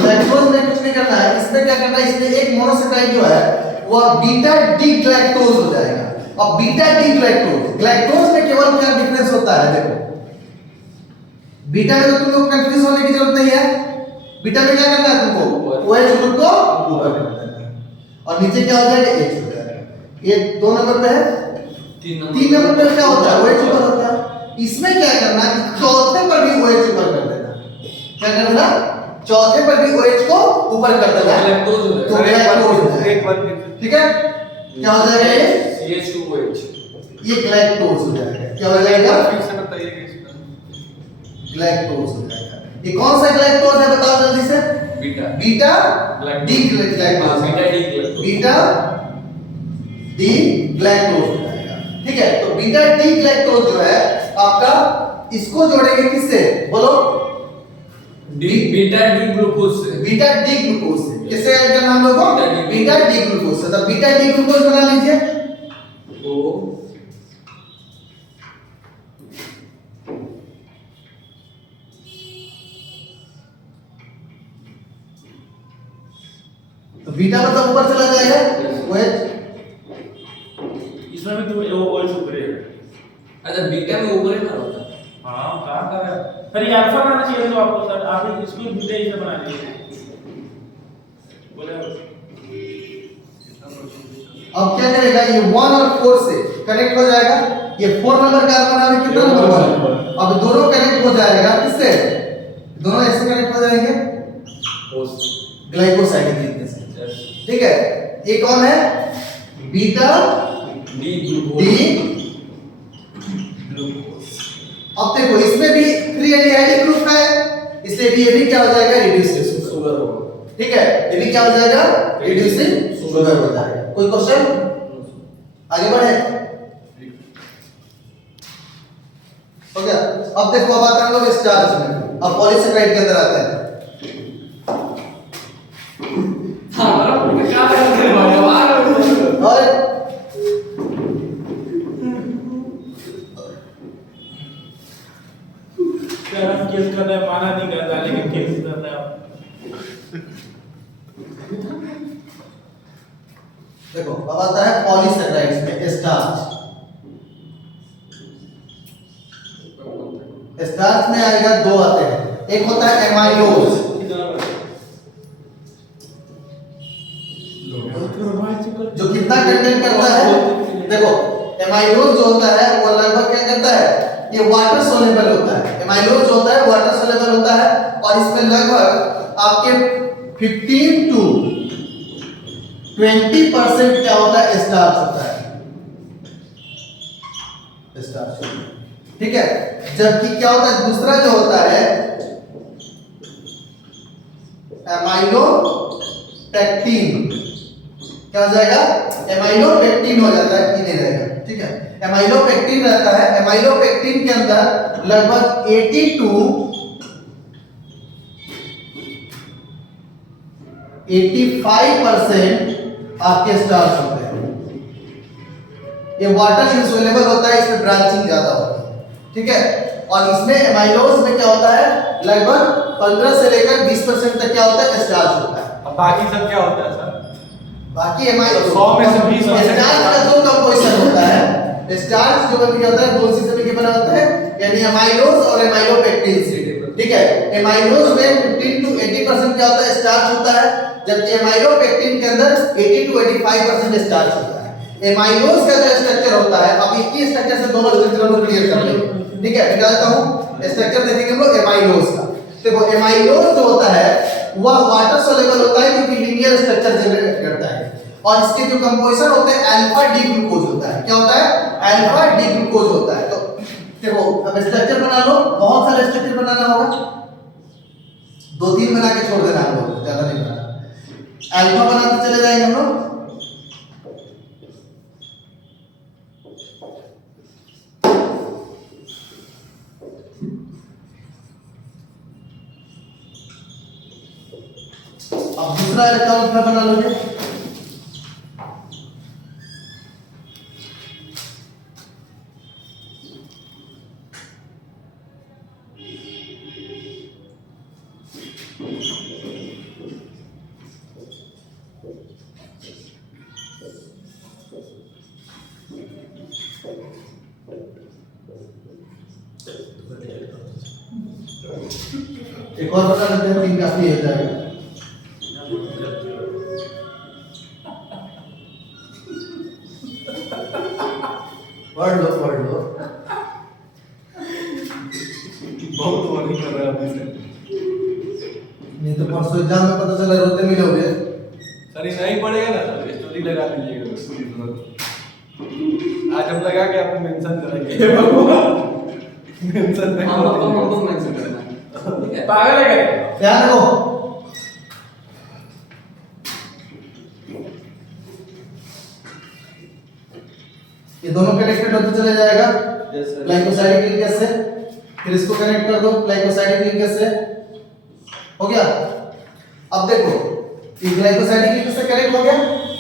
लैक्टोज में कुछ नहीं करना है, इसमें क्या करना है, इसमें एक मोनोसेकेराइड जो है वो बीटा डी ग्लैक्टोज हो जाएगा। अब बीटा डी ग्लैक्टोज, ग्लैक्टोज में केवल क्या डिफरेंस होता है, देखो बीटा में तो तुमको कंफ्यूज होने की जरूरत नहीं है। बीटा में क्या करना है तुमको, OH ग्रुप को ऊपर कर देना है और नीचे क्या हो जाएगा, H हो जाएगा। ये 2 नंबर पे है। 3 नंबर पे क्या होता है, OH ऊपर होता है। इसमें क्या करना है, चौथे पर भी OH ऊपर कर देना। क्या करना, चौथे पर भी OH को ऊपर कर देना है, Lactose हो जाएगा। तो ग्लैक्टोज हो जाएगा। एक बार ठीक है, क्या हो जाएगा ये CH2OH। ग्लैक्टोज हो जाएगा। क्या हो जाएगा, फिर से बताइए कि इसका ग्लैक्टोज हो जाएगा। ये कौन सा ग्लैक्टोज है बताओ जल्दी से, beta beta Lactose। D galactose, beta D galactose. Beta D galactose हो जाएगा। ठीक है, तो बीटा डी ग्लैक्टोज जो है आपका, इसको जोड़ेंगे किससे बोलो, बीटा डी ग्लूकोज से। बीटा डी ग्लूकोज से। किससे ऐड करना हम लोग को, beta D beta D glucose से। तो बीटा डी ग्लूकोज बना लीजिए। ओ तो बीटा मतलब ऊपर चला जाएगा, OH इसमें भी तो वो OH ऊपर है। अच्छा बीटा में ऊपर ही ना होता है। हाँ कहाँ कर रहे हैं सर, ये अल्फा बनाना चाहिए तो आपको सर, आप इसको बीटा ही से बना लीजिए बोले। अब क्या करेगा, ये 1 और 4 से कनेक्ट हो जाएगा। ये 4 नंबर कार्बन है, कितना नंबर 1, अब दोनों कनेक्ट हो जाएगा किससे, दोनों ऐसे कनेक्ट हो जाएंगे ग्लाइकोसाइड से। ठीक है, ये कौन है, बीटा डी ग्लूकोज। डी। अब देखो इसमें भी 3 एल्डिहाइड ग्रुप है, इसलिए भी ये भी क्या हो जाएगा, रिड्यूसिंग शुगर होगा। ठीक है, ये भी क्या हो जाएगा, रिड्यूसिंग शुगर हो जाएगा। कोई क्वेश्चन, आगे बढ़े, हो गया। अब देखो अब आते हैं हम लोग स्टार्च में। अब पॉलीसेकेराइड के अंदर आते हैं। और हम केस कर रहे हैं, माना नहीं करता लेकिन केस कर रहे हैं आप। देखो अब आता है पॉलीसेकेराइड्स में स्टार्च। स्टार्च में आएगा 2 आते हैं, एक होता है एमाइलोज, जो कितना कंटेंट करता है, देखो एमाइलोज जो होता है वो लगभग क्या करता है, ये वाटर सोल्यूबल होता है। एमाइलोज जो होता है वाटर सोल्यूबल होता है और इसमें लगभग आपके 15 to 20% क्या होता है, स्टार्च होता है, स्टार्च। ठीक है, जबकि क्या होता है दूसरा जो होता है एमाइलोपेक्टिन, क्या हो जाएगा, एमाइलोपेक्टिन हो जाता है, ये नहीं रहेगा। ठीक है, एमाइलोपेक्टिन रहता है। एमाइलोपेक्टिन के अंदर लगभग 80 to 85% आपके स्टार्च होते हैं। ये वाटर इंसोल्युबल होता है, इसमें ब्रांचिंग ज्यादा होती है। ठीक है, और इसमें एमाइलोज में क्या होता है, लगभग 15 से लेकर 20% तक क्या होता है, स्टार्च होता है। अब बाकी सब क्या होता है सर? बाकी एमाइलो 100 में से 20% स्टार्च का 2 कंपोजिशन होता है। स्टार्च जो बन गया होता है 2 से मिलकर बना होता है, यानी एमाइलोज और एमाइलोपेक्टिन से। ठीक है, एमाइलोज में 15 to 80% क्या होता है, स्टार्च होता है, जबकि एमाइलोपेक्टिन के अंदर 80 to 85% स्टार्च होता है। एमाइलोज का जो स्ट्रक्चर होता है, अब एक ही स्ट्रक्चर से दोनों स्ट्रक्चर को क्लियर कर लेंगे। ठीक है, निकालता हूं स्ट्रक्चर देखेंगे हम लोग एमाइलोज का। देखो एमाइलोज जो होता है वह वाटर सोल्यूबल होता है क्योंकि लीनियर स्ट्रक्चर जनरेट करता है, और इसके जो कंपोजिशन होते हैं अल्फा डी ग्लूकोज होता है। क्या होता है, अल्फा डी ग्लूकोज होता है। तो देखो अब स्ट्रक्चर बना लो, बहुत सारे स्ट्रक्चर बनाना होगा, 2-3 बना के छोड़ देना हम लोग, ज्यादा नहीं बनाना। अल्फा बनाते चले जाएंगे हम लोग। दूसरा इलेक्ट्रॉन बना लोगे। एक और बता देते हैं, 3 काफी हो जाएगा। पढ़ लो बहुत वार्निंग कर रहा है अभी से। नहीं तो परसों एग्जाम में पता चला रोते मिलोगे। सर ये नहीं पड़ेगा ना सर, स्टोरी लगा दीजिएगा पूरी तुरंत। आज हम लगा के आपको मेंशन करेंगे। मेंशन नहीं हमको मेंशन करना है, ठीक है? पागल है क्या? ध्यान रखो। ये दोनों कनेक्टेड होते चले जाएगा Yes, sir. ग्लाइकोसाइडिक लिंकेज से, फिर इसको कनेक्ट कर दो ग्लाइकोसाइडिक लिंकेज से। हो गया। अब देखो ये ग्लाइकोसाइडिक लिंकेज से कनेक्ट हो गया।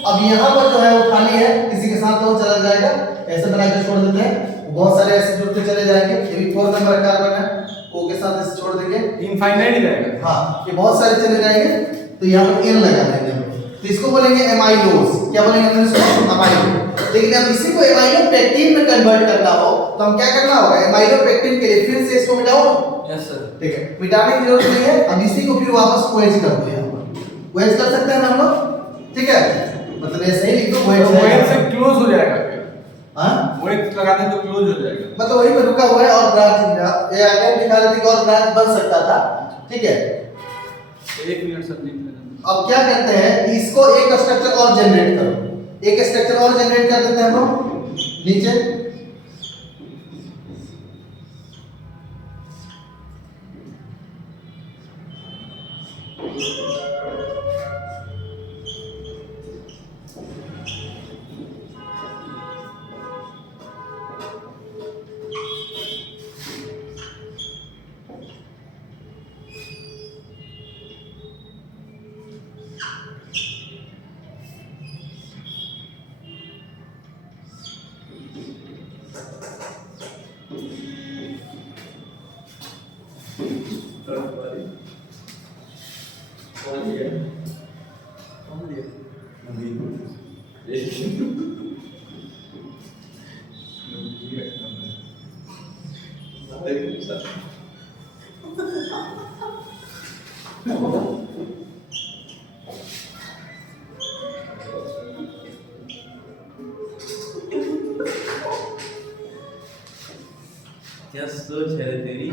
अब यहाँ पर जो है वो खाली है, किसी के साथ तो वो चला जाएगा, ऐसे बना के छोड़ देते हैं। बहुत सारे ऐसे जुड़ते चले जाएंगे। ये भी 4 नंबर कार्बन है, O के साथ ऐसे छोड़ देंगे। इनफाइनाइट जाएगा। हाँ, ये बहुत सारे चले जाएंगे, तो यहाँ पर N लगा देंगे हम। तो इसको बोलेंगे एमाइलोज। क्या बोलेंगे हम इसको? एमाइलो। लेकिन अब इसी को एमाइलोपेक्टिन में कन्वर्ट करना हो तो हम क्या करना होगा? एमाइलोपेक्टिन के लिए फिर से इसको मिटाओ। Yes sir. ठीक है, मिटाने की जरूरत नहीं है। अब इसी को फिर वापस OH कर दो। यहाँ पर OH कर सकते हैं ना हम लोग? ठीक है, मतलब ऐसे ही लिख दो OH वो है। से क्लोज हो जाएगा फिर। हाँ, वो लगा दें तो क्लोज हो जाएगा। मतलब वही पे रुका हुआ है और ब्रांच ये आगे दिखा रही थी कि और ब्रांच बन सकता था। ठीक है, 1 मिनट सर। अब क्या करते हैं, इसको एक स्ट्रक्चर और जनरेट करो। एक स्ट्रक्चर और जनरेट कर देते हैं हम लोग नीचे। क्या सोच है रे तेरी?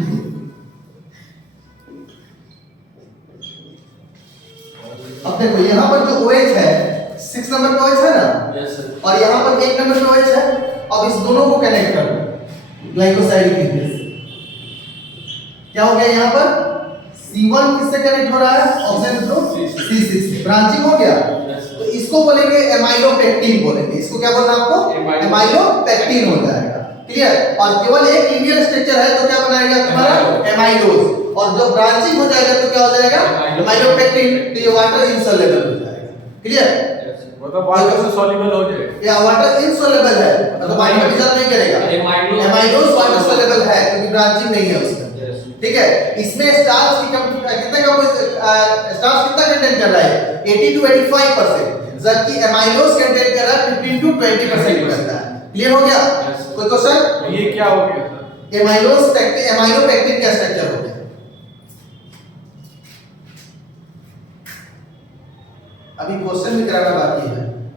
अब देखो यहाँ पर जो OH है 6 नंबर पे OH है ना, यस सर। और यहाँ पर 1 नंबर पे OH है। अब इस दोनों को कनेक्ट कर दो ग्लाइकोसाइडिक लिंकेज से। क्या हो गया? यहाँ पर C1 किससे कनेक्ट हो रहा है? ऑक्सीजन तो C6 से ब्रांचिंग हो गया। तो इसको बोलेंगे एमाइलोपेक्टिन बोलेंगे। इसको क्या बोलना आपको? एमाइलोपेक्टिन हो जाएगा। क्लियर? और केवल एक लीनियर स्ट्रक्चर है तो क्या बनाएगा तुम्हारा? एमाइलोज। और जो ब्रांचिंग हो जाएगा तो क्या हो जाएगा? एमाइलोपेक्टिन। तो ये वाटर इनसॉल्युबल हो जाएगा। क्लियर? मतलब वाटर से सॉल्युबल हो जाएगा। या वाटर इनसॉल्युबल है, मतलब पानी में डिजॉल्व नहीं करेगा। एमाइलोज वाटर सॉल्युबल है क्योंकि ब्रांचिंग नहीं है उसमें। ठीक है, इसमें स्टार्च की कितने का स्टार्च कितना कंटेंट कर रहा है? 80 to 85%, जबकि एमाइलोज कंटेंट कर रहा है 15 to 20% करता है। क्लियर हो गया? कोई क्वेश्चन? ये क्या हो गया सर? एमाइलोपेक्टिन का स्ट्रक्चर हो गया। अभी क्वेश्चन भी कराना बाकी है।